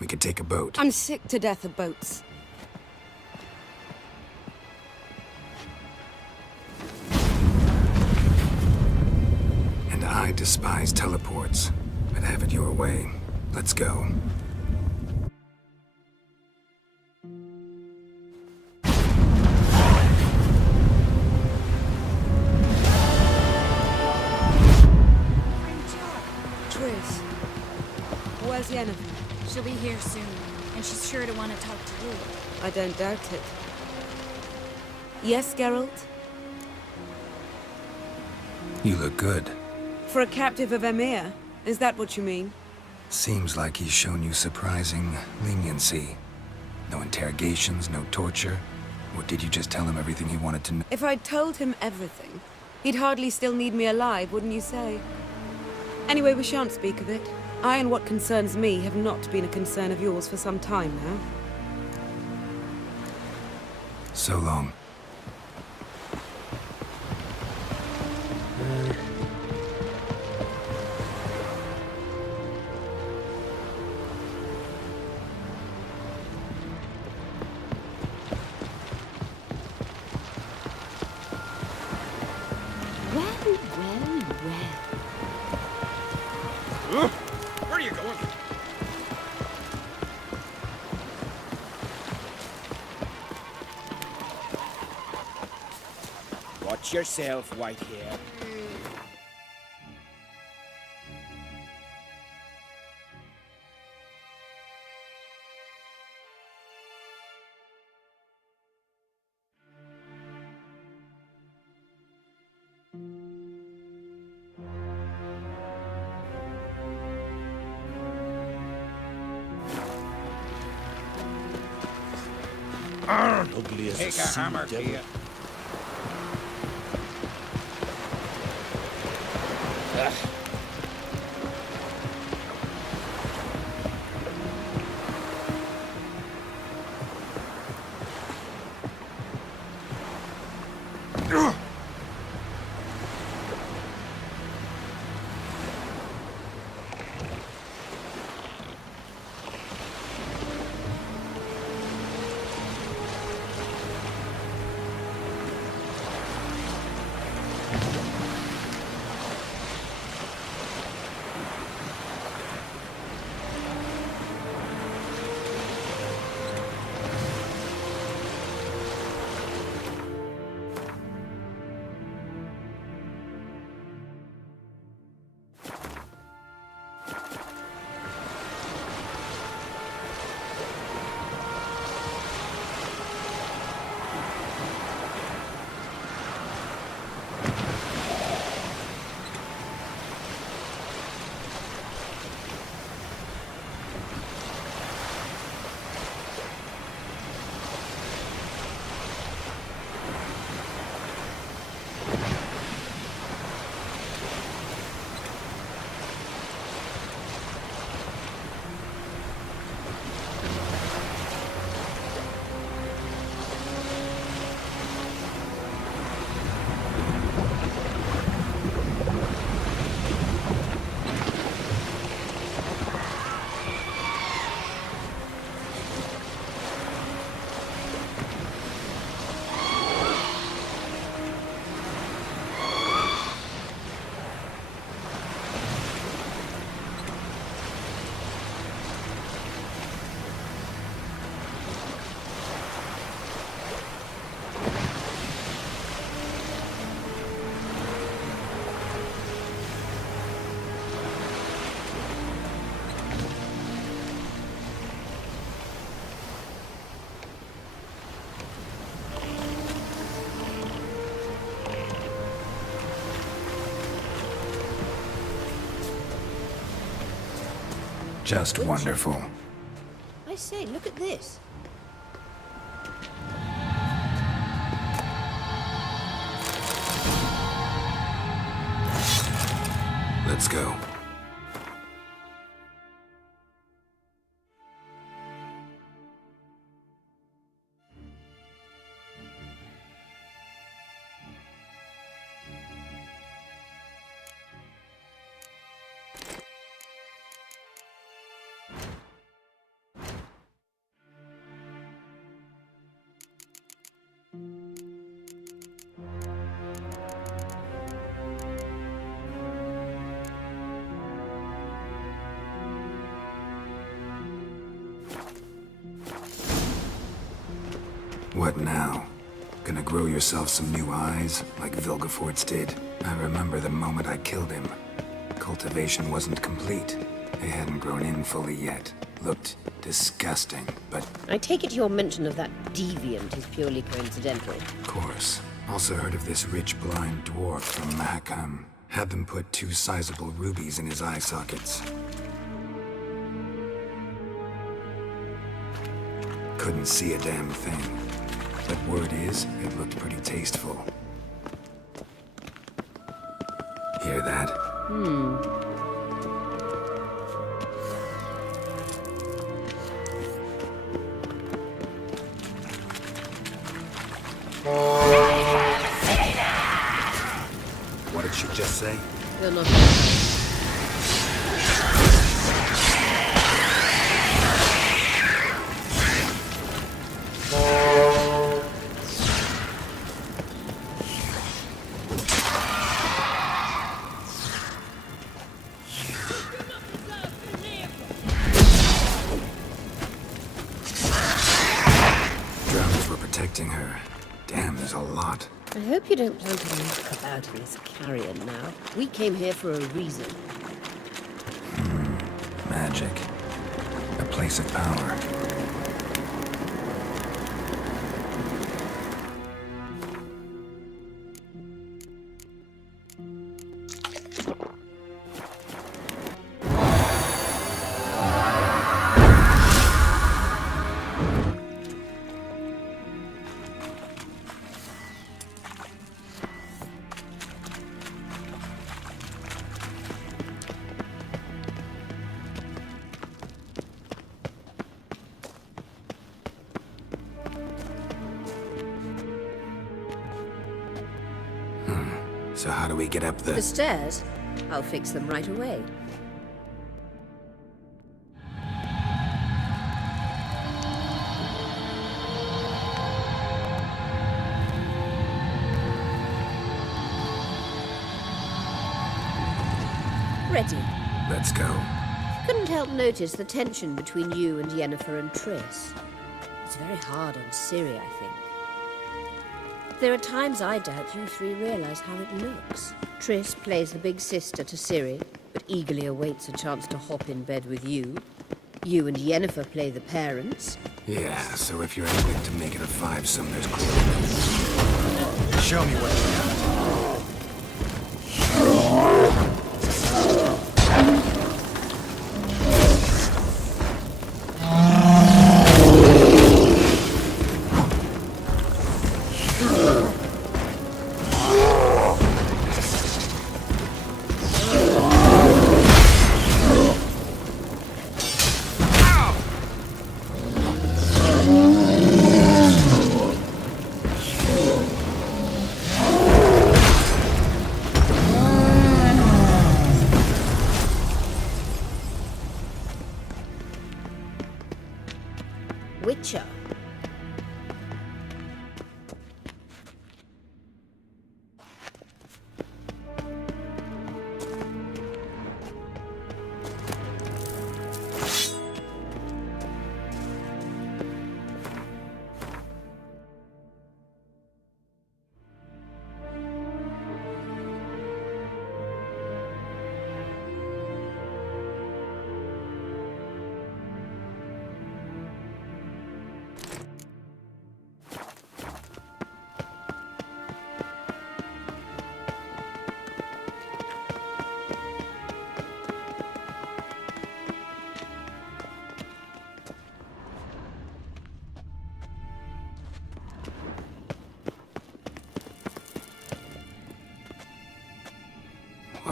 We could take a boat. I'm sick to death of boats. And I despise teleports, but have it your way. Let's go. Where's Yennefer? She'll be here soon, and she's sure to want to talk to you. I don't doubt it. Yes, Geralt? You look good. For a captive of Emir, is that what you mean? Seems like he's shown you surprising leniency. No interrogations, no torture. Or did you just tell him everything he wanted to know? If I'd told him everything, he'd hardly still need me alive, wouldn't you say? Anyway, we shan't speak of it. I and what concerns me have not been a concern of yours for some time now. So long. Where are you going? Watch yourself, Whitehair. Ugly as Take a a sea hammer, devil. dear. Just wonderful. I say, look at this. Let's go. What now? Gonna grow yourself some new eyes, like Vilgefortz did? I remember the moment I killed him. Cultivation wasn't complete. They hadn't grown in fully yet. Looked disgusting, but... I take it your mention of that deviant is purely coincidental. Of course. Also heard of this rich blind dwarf from Mahakam. Had them put 2 sizable rubies in his eye sockets. Couldn't see a damn thing. But word is, it looked pretty tasteful. Hear that? What did she just say? You're not... Drowners were protecting her. Damn, there's a lot. I hope you don't plan to knock about in this carrion now. We came here for a reason. Magic. A place of power. So how do we get up The stairs? I'll fix them right away. Ready. Let's go. Couldn't help notice the tension between you and Yennefer and Triss. It's very hard on Ciri, I think. There are times I doubt you 3 realize how it looks. Triss plays the big sister to Ciri, but eagerly awaits a chance to hop in bed with you. You and Yennefer play the parents. Yeah, so if you're able to make it a 5-some, there's clearly... Show me what you got. Witcher.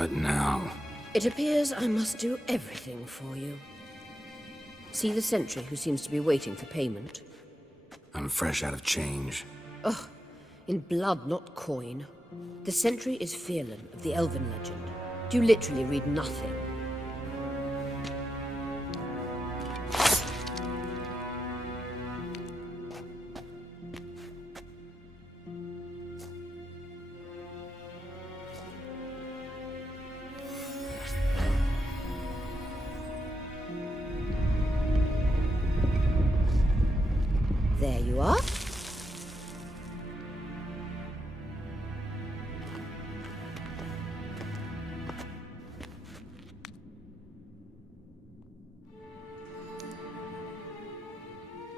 What now? It appears I must do everything for you. See the sentry who seems to be waiting for payment? I'm fresh out of change. Ugh, in blood, not coin. The sentry is Phelan of the Elven legend. You literally read nothing. There you are.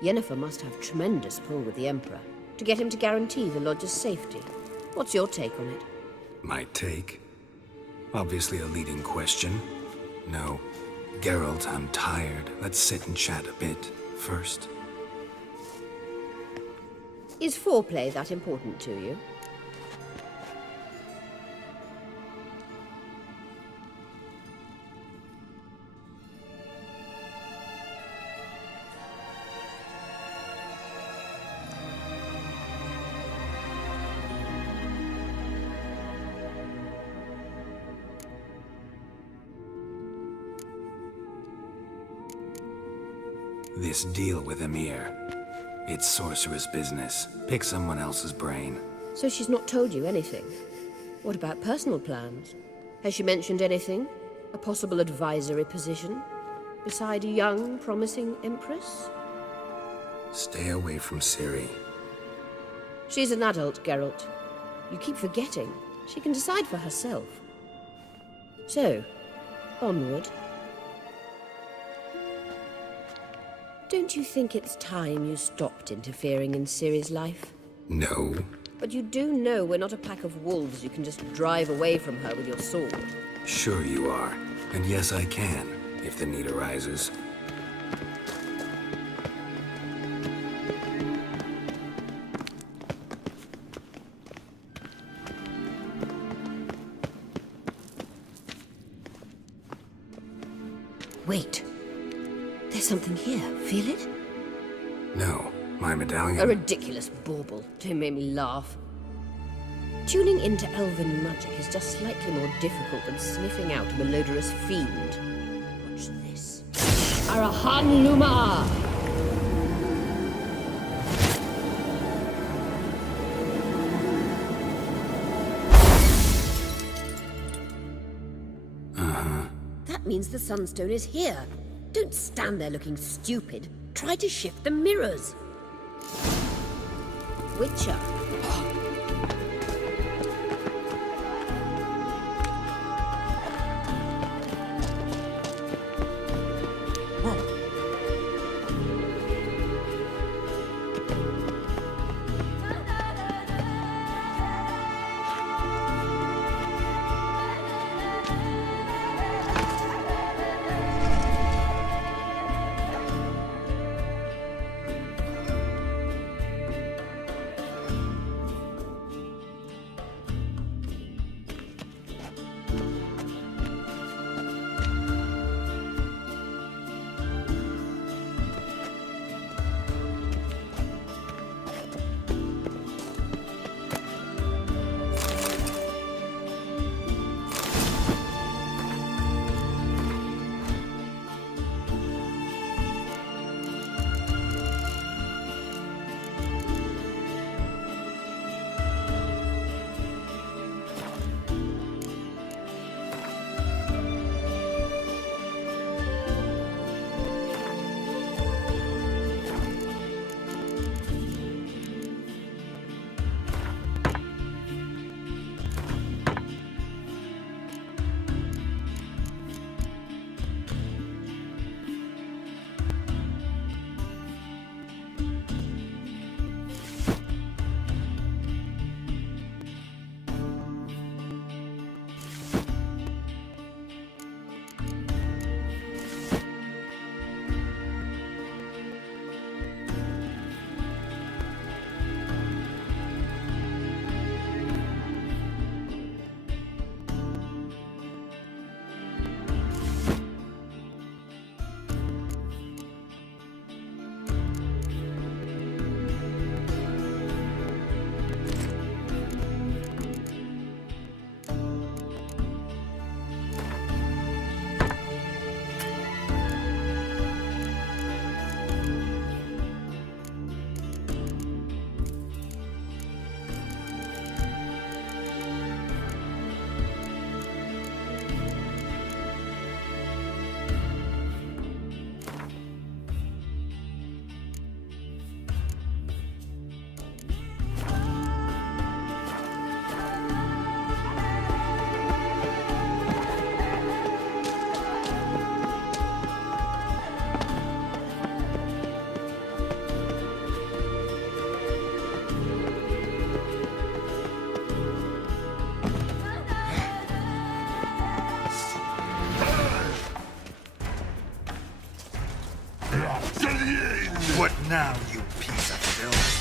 Yennefer must have tremendous pull with the Emperor to get him to guarantee the Lodge's safety. What's your take on it? My take? Obviously a leading question. No. Geralt, I'm tired. Let's sit and chat a bit first. Is foreplay that important to you? This deal with Emir. It's sorceress business. Pick someone else's brain. So she's not told you anything? What about personal plans? Has she mentioned anything? A possible advisory position? Beside a young, promising Empress? Stay away from Ciri. She's an adult, Geralt. You keep forgetting. She can decide for herself. So, onward. Don't you think it's time you stopped interfering in Ciri's life? No. But you do know we're not a pack of wolves you can just drive away from her with your sword. Sure you are. And yes, I can, if the need arises. Wait. There's something here. Feel it? No, my medallion. A ridiculous bauble. Don't make me laugh. Tuning into elven magic is just slightly more difficult than sniffing out a malodorous fiend. Watch this. Arahan Luma! That means the Sunstone is here. Don't stand there looking stupid. Try to shift the mirrors. Witcher. What now, you piece of filth?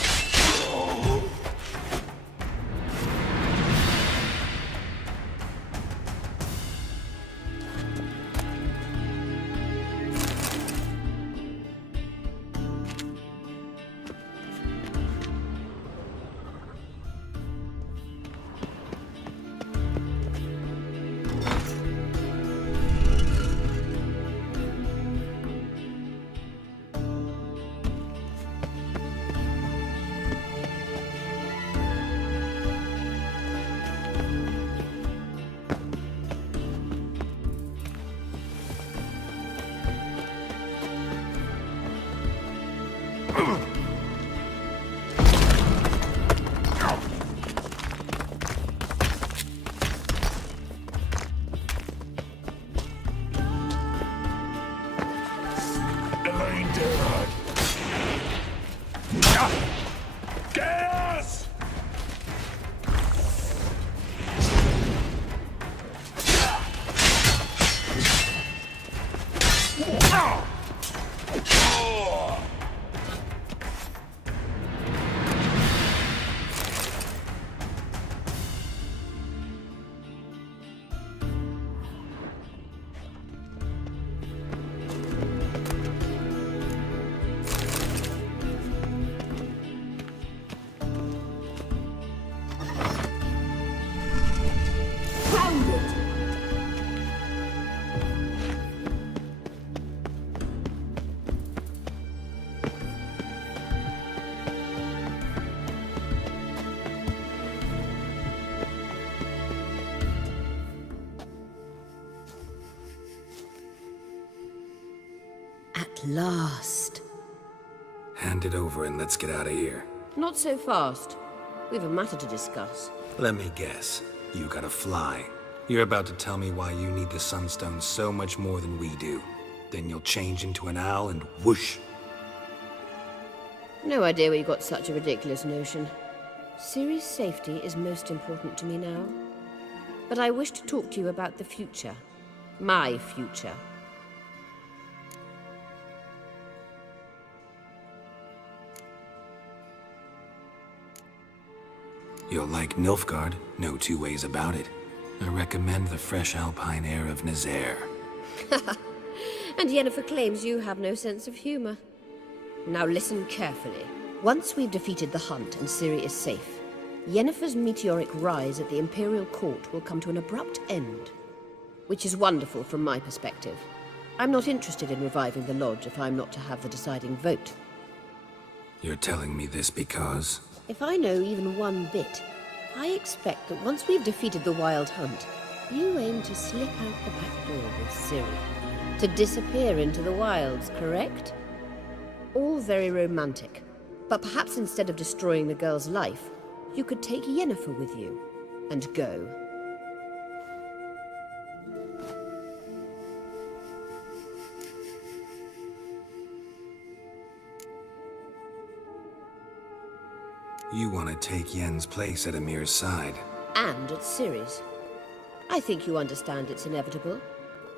Gas! At last. Hand it over and let's get out of here. Not so fast. We've a matter to discuss. Let me guess. You gotta fly. You're about to tell me why you need the Sunstone so much more than we do. Then you'll change into an owl and whoosh. No idea where you got such a ridiculous notion. Ciri's safety is most important to me now. But I wish to talk to you about the future. My future. You'll like Nilfgaard, no two ways about it. I recommend the fresh alpine air of Nazaire. And Yennefer claims you have no sense of humor. Now listen carefully. Once we've defeated the hunt and Ciri is safe, Yennefer's meteoric rise at the Imperial Court will come to an abrupt end. Which is wonderful from my perspective. I'm not interested in reviving the Lodge if I'm not to have the deciding vote. You're telling me this because... If I know even one bit, I expect that once we've defeated the Wild Hunt, you aim to slip out the back door with Ciri. To disappear into the wilds, correct? All very romantic. But perhaps instead of destroying the girl's life, you could take Yennefer with you, and go. You want to take Yen's place at Amir's side. And at Ciri's. I think you understand it's inevitable.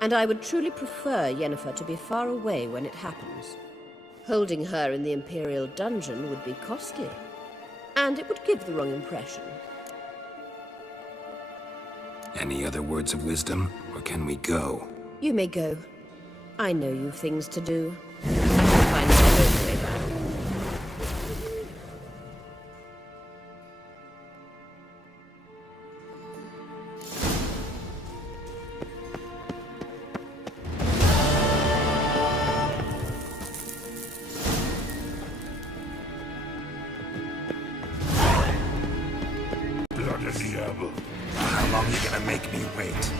And I would truly prefer Yennefer to be far away when it happens. Holding her in the Imperial dungeon would be costly. And it would give the wrong impression. Any other words of wisdom, or can we go? You may go. I know you've things to do. Find my own way back. How long are you gonna make me wait?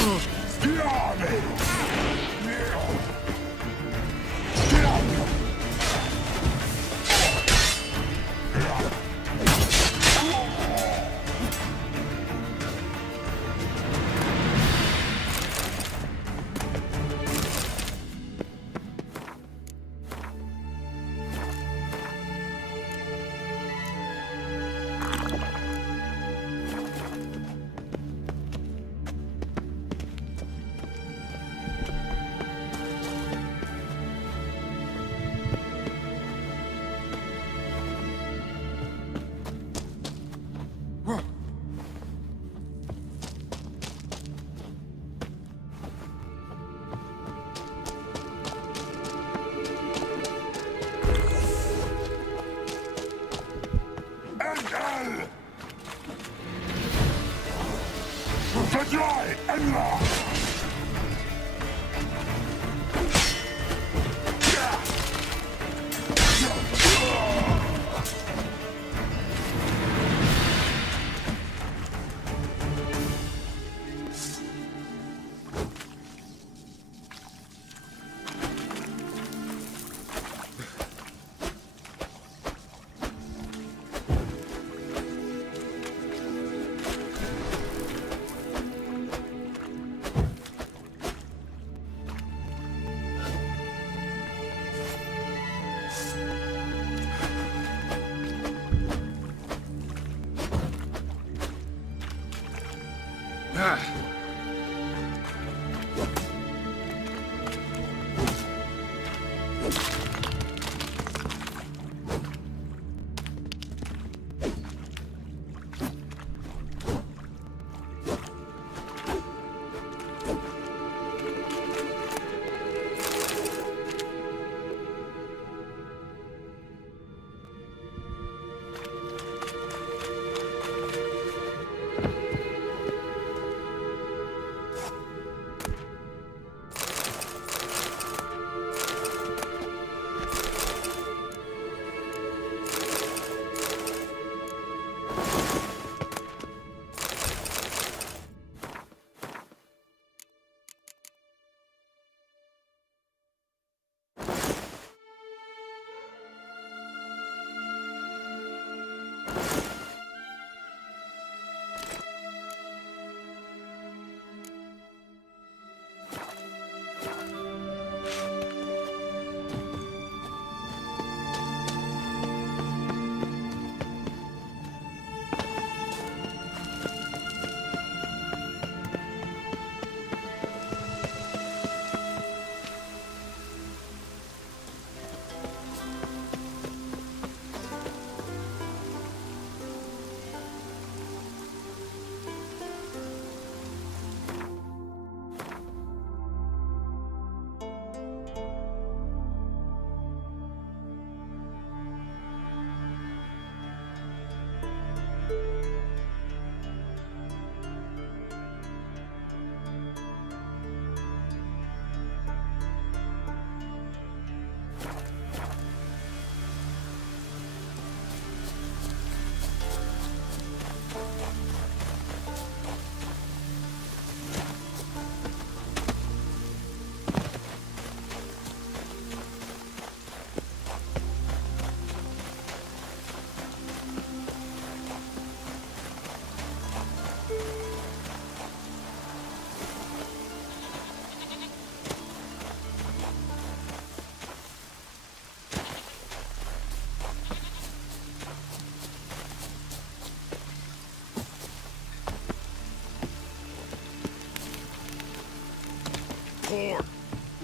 Thor!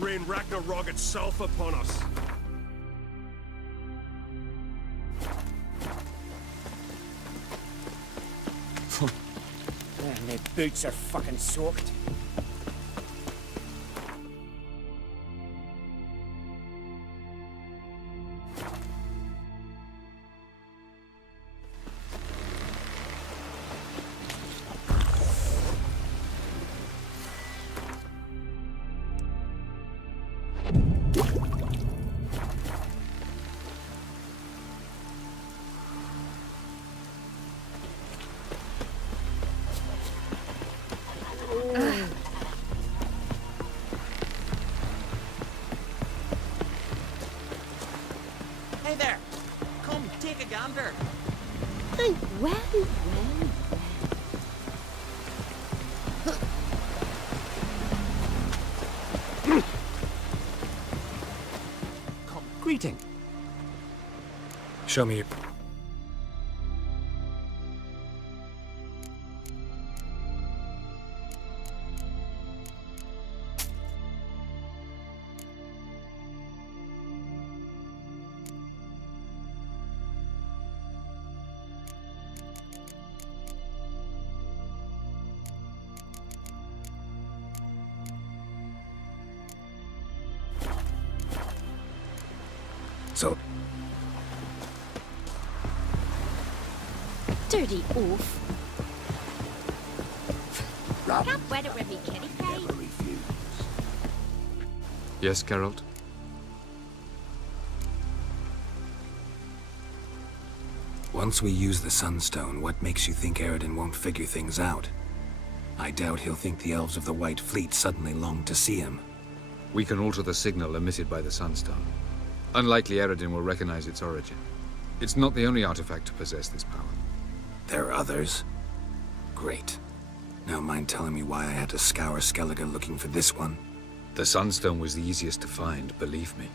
Rain Ragnarok itself upon us! My boots are fucking soaked. there! Come, take a gander. Oh, well. Come, greeting. Show me your... So, Dirty oaf. Can't weather with me, Kenny. Yes, Geralt? once we use the Sunstone, what makes you think Aradin won't figure things out? I doubt he'll think the elves of the White Fleet suddenly long to see him. We can alter the signal emitted by the Sunstone. Unlikely Aradin will recognize its origin. It's not the only artifact to possess this power. There are others? Great. Now mind telling me why I had to scour Skellige looking for this one? The Sunstone was the easiest to find, believe me.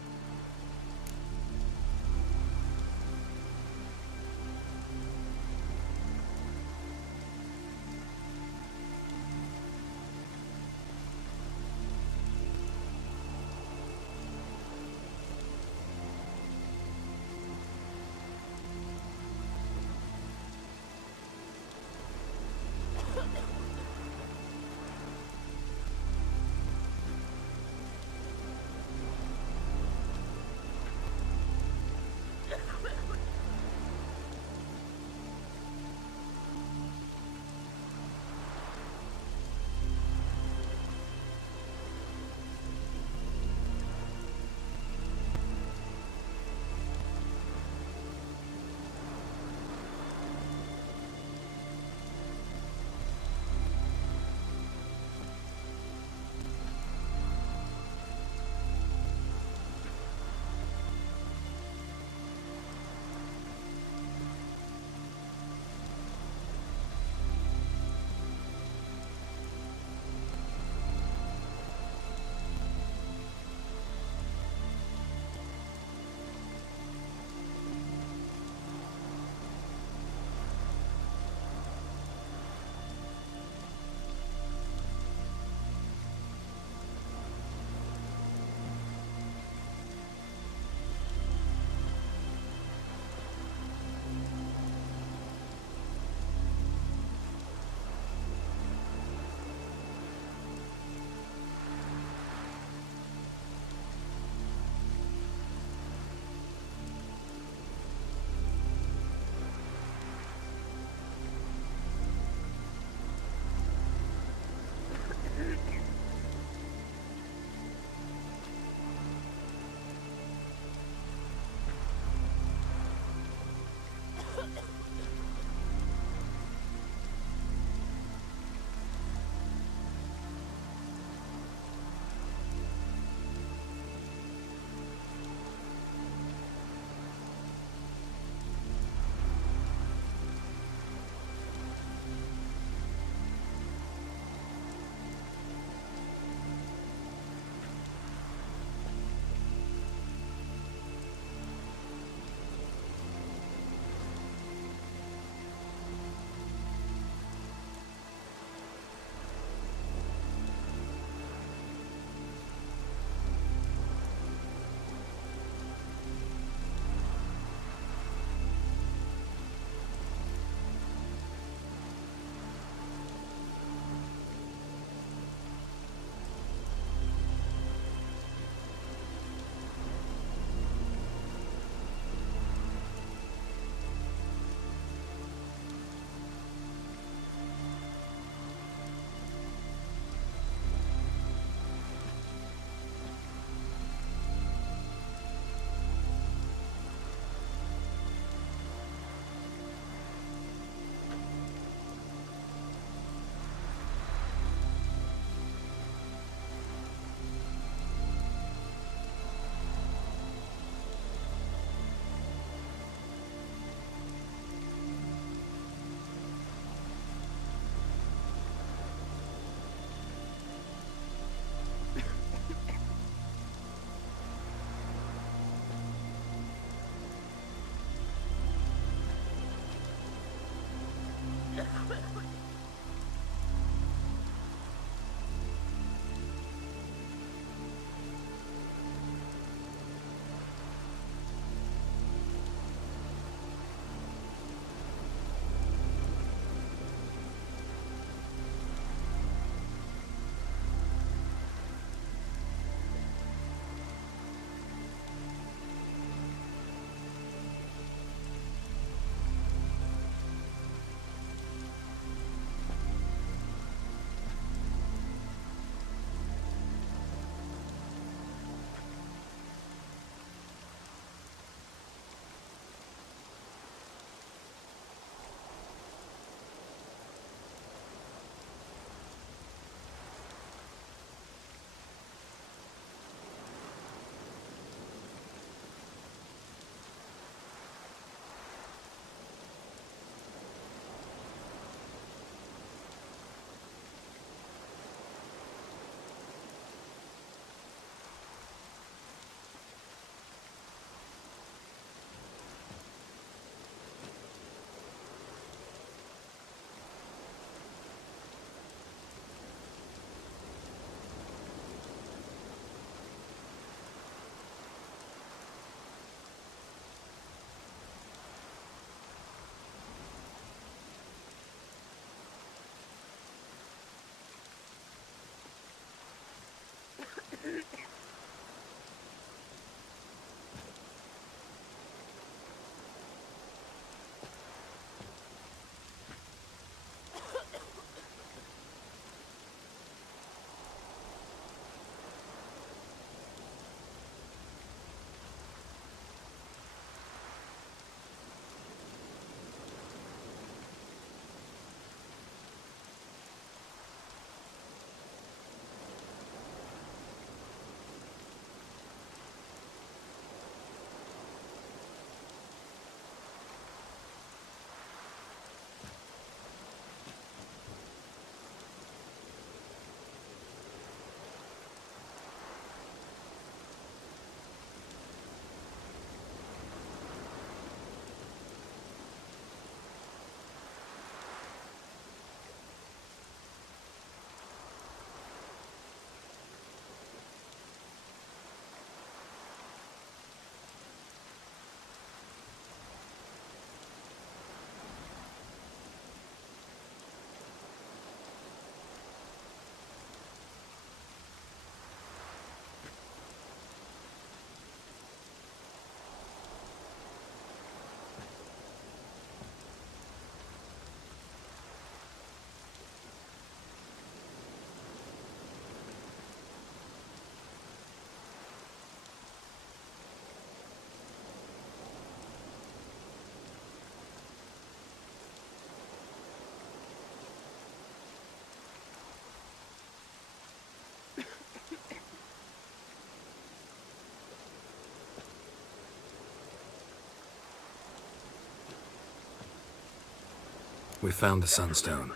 We found the Sunstone.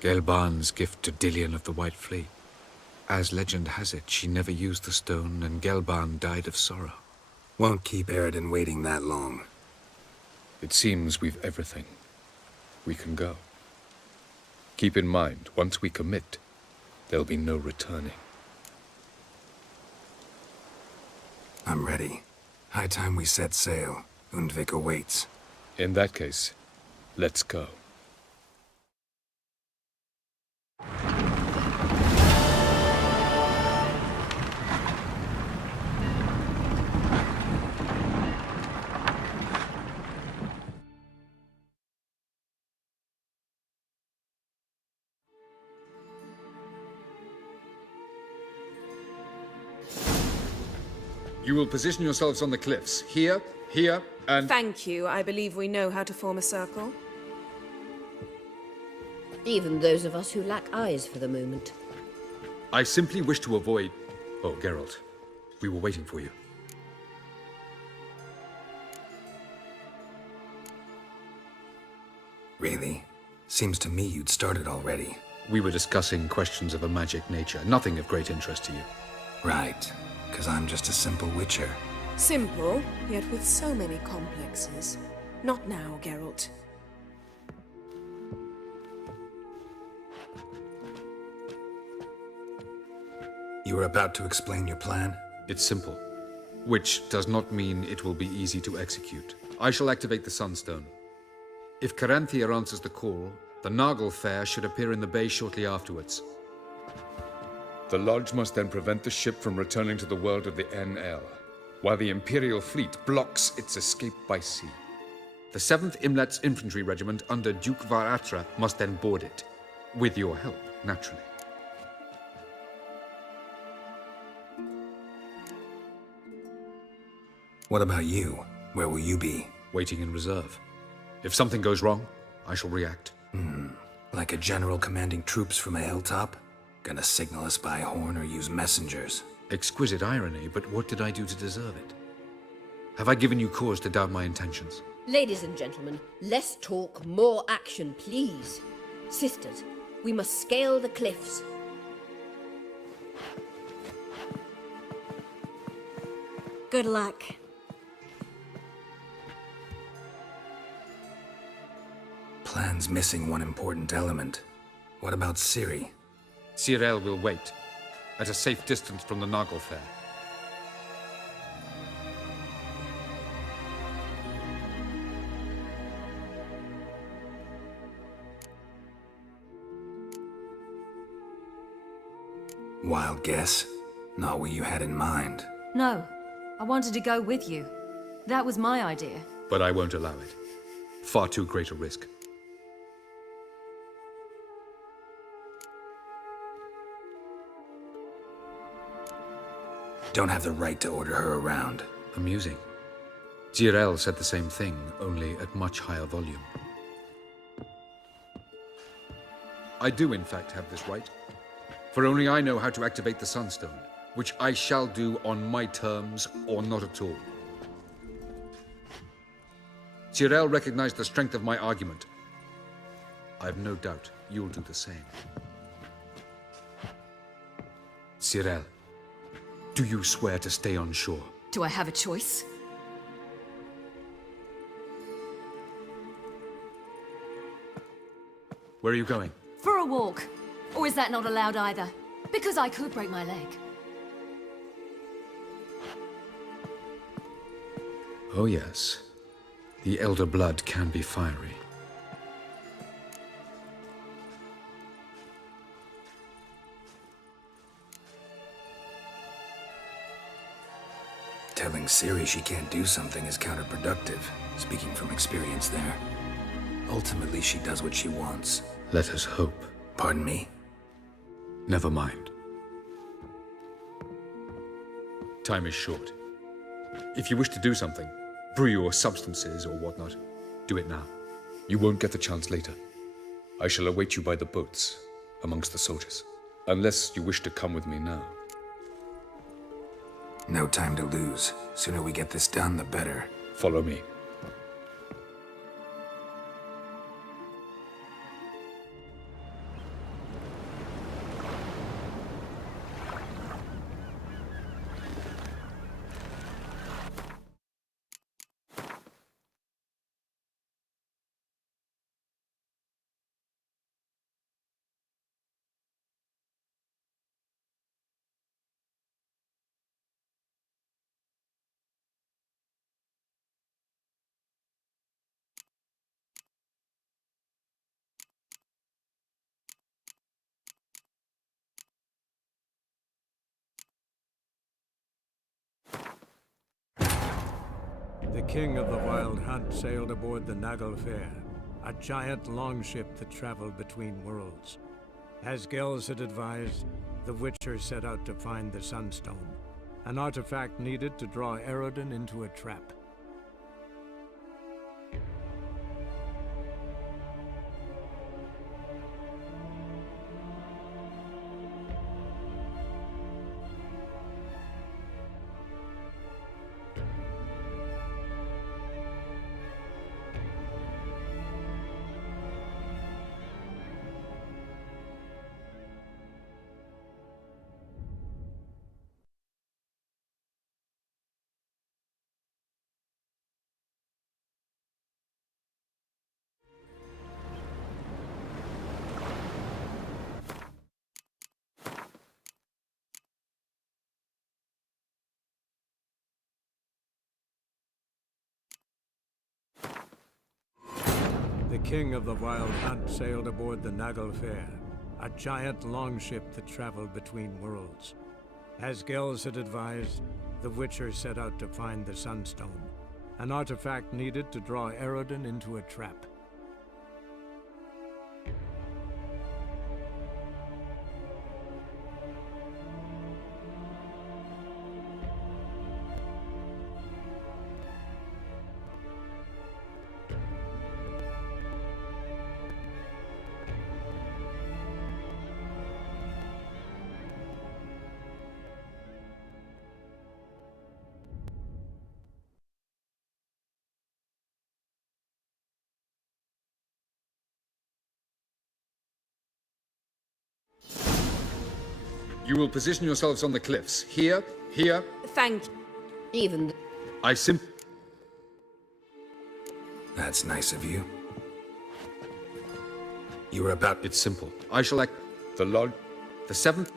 Gelban's gift to Dillion of the White Fleet. As legend has it, she never used the stone, and Gelban died of sorrow. Won't keep Eridan waiting that long. It seems we've everything. We can go. Keep in mind, once we commit, there'll be no returning. I'm ready. High time we set sail. Undvik awaits. In that case, let's go. You will position yourselves on the cliffs. Here, here, and... Thank you. I believe we know how to form a circle. Even those of us who lack eyes for the moment. I simply wish to avoid... Oh, Geralt. We were waiting for you. Really? Seems to me you'd started already. We were discussing questions of a magic nature, nothing of great interest to you. Right. Because I'm just a simple witcher. Simple, yet with so many complexes. Not now, Geralt. You were about to explain your plan? It's simple. Which does not mean it will be easy to execute. I shall activate the Sunstone. If Caranthia answers the call, the Naglfar should appear in the bay shortly afterwards. The Lodge must then prevent the ship from returning to the world of the NL, while the Imperial fleet blocks its escape by sea. The 7th Imlet's Infantry Regiment under Duke Varatra must then board it. With your help, naturally. What about you? Where will you be? Waiting in reserve. If something goes wrong, I shall react. Like a general commanding troops from a hilltop? Gonna signal us by horn or use messengers? Exquisite irony, but what did I do to deserve it? Have I given you cause to doubt my intentions? Ladies and gentlemen, less talk, more action, please. Sisters, we must scale the cliffs. Good luck. Plan's missing one important element. What about Ciri? Cyril will wait, at a safe distance from the Naglfar. Wild guess? Not what you had in mind. No, I wanted to go with you. That was my idea. But I won't allow it. Far too great a risk. Don't have the right to order her around. Amusing. Cyril said the same thing, only at much higher volume. I do, in fact, have this right. For only I know how to activate the Sunstone, which I shall do on my terms or not at all. Cyril recognized the strength of my argument. I've no doubt you'll do the same. Cyril, do you swear to stay on shore? Do I have a choice? Where are you going? For a walk. Or is that not allowed either? Because I could break my leg. Oh yes. The elder blood can be fiery. Telling Ciri she can't do something is counterproductive, speaking from experience there. Ultimately, she does what she wants. Let us hope. Pardon me? Never mind. Time is short. If you wish to do something, brew your substances or whatnot, do it now. You won't get the chance later. I shall await you by the boats, amongst the soldiers. Unless you wish to come with me now. No time to lose. Sooner we get this done, the better. Follow me. king of the Wild Hunt sailed aboard the Naglfar, a giant longship that traveled between worlds. As Gels had advised, the Witcher set out to find the Sunstone, an artifact needed to draw Eredin into a trap. The king of the Wild Hunt sailed aboard the Naglfar, a giant longship that traveled between worlds. As Gels had advised, the Witcher set out to find the Sunstone, an artifact needed to draw Eredin into a trap. You will position yourselves on the cliffs. Here, here. Thank you. Even... That's nice of you. You were about... It's simple. I shall act... The 7th...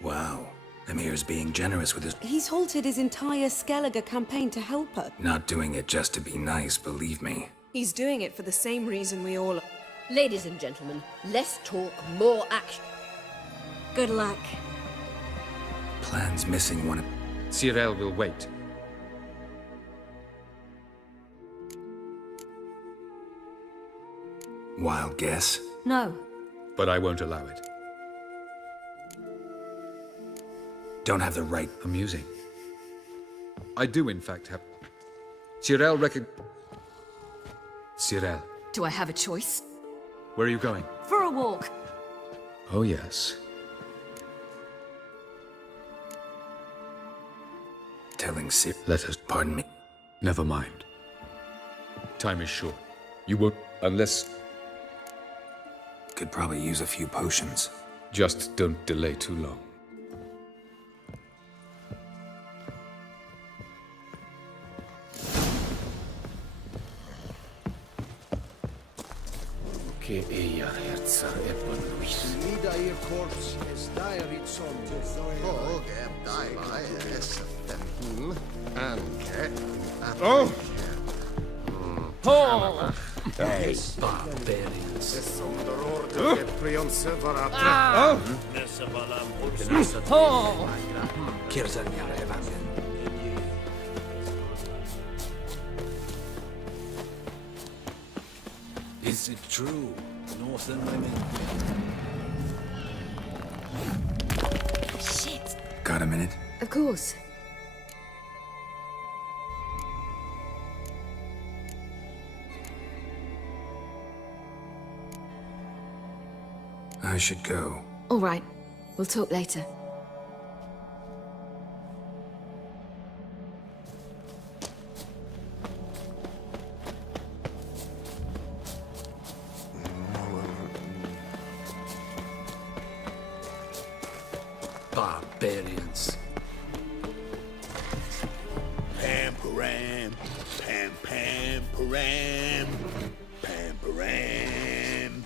Wow. Emir's being generous with his... He's halted his entire Skellige campaign to help her. Not doing it just to be nice, believe me. He's doing it for the same reason we all are. Ladies and gentlemen, less talk, more action. Good luck. Plan's missing one of... Cyril will wait. Wild guess? No. But I won't allow it. Don't have the right... Amusing. I do, in fact, have... Cyril Cyril. Do I have a choice? Where are you going? For a walk. Oh, yes. Telling Sir... Let us... Pardon me? Never mind. Time is short. You won't... Unless... Could probably use a few potions. Just don't delay too long. Mida ihr corpse es dairit son. Oh! Oh! Hey, barbarians. Oh! Oh! Is it true? Northern women. Shit. Got a minute? Of course. I should go. All right. We'll talk later. Barbarians. Pam-param, pam-pam-param, pam-param.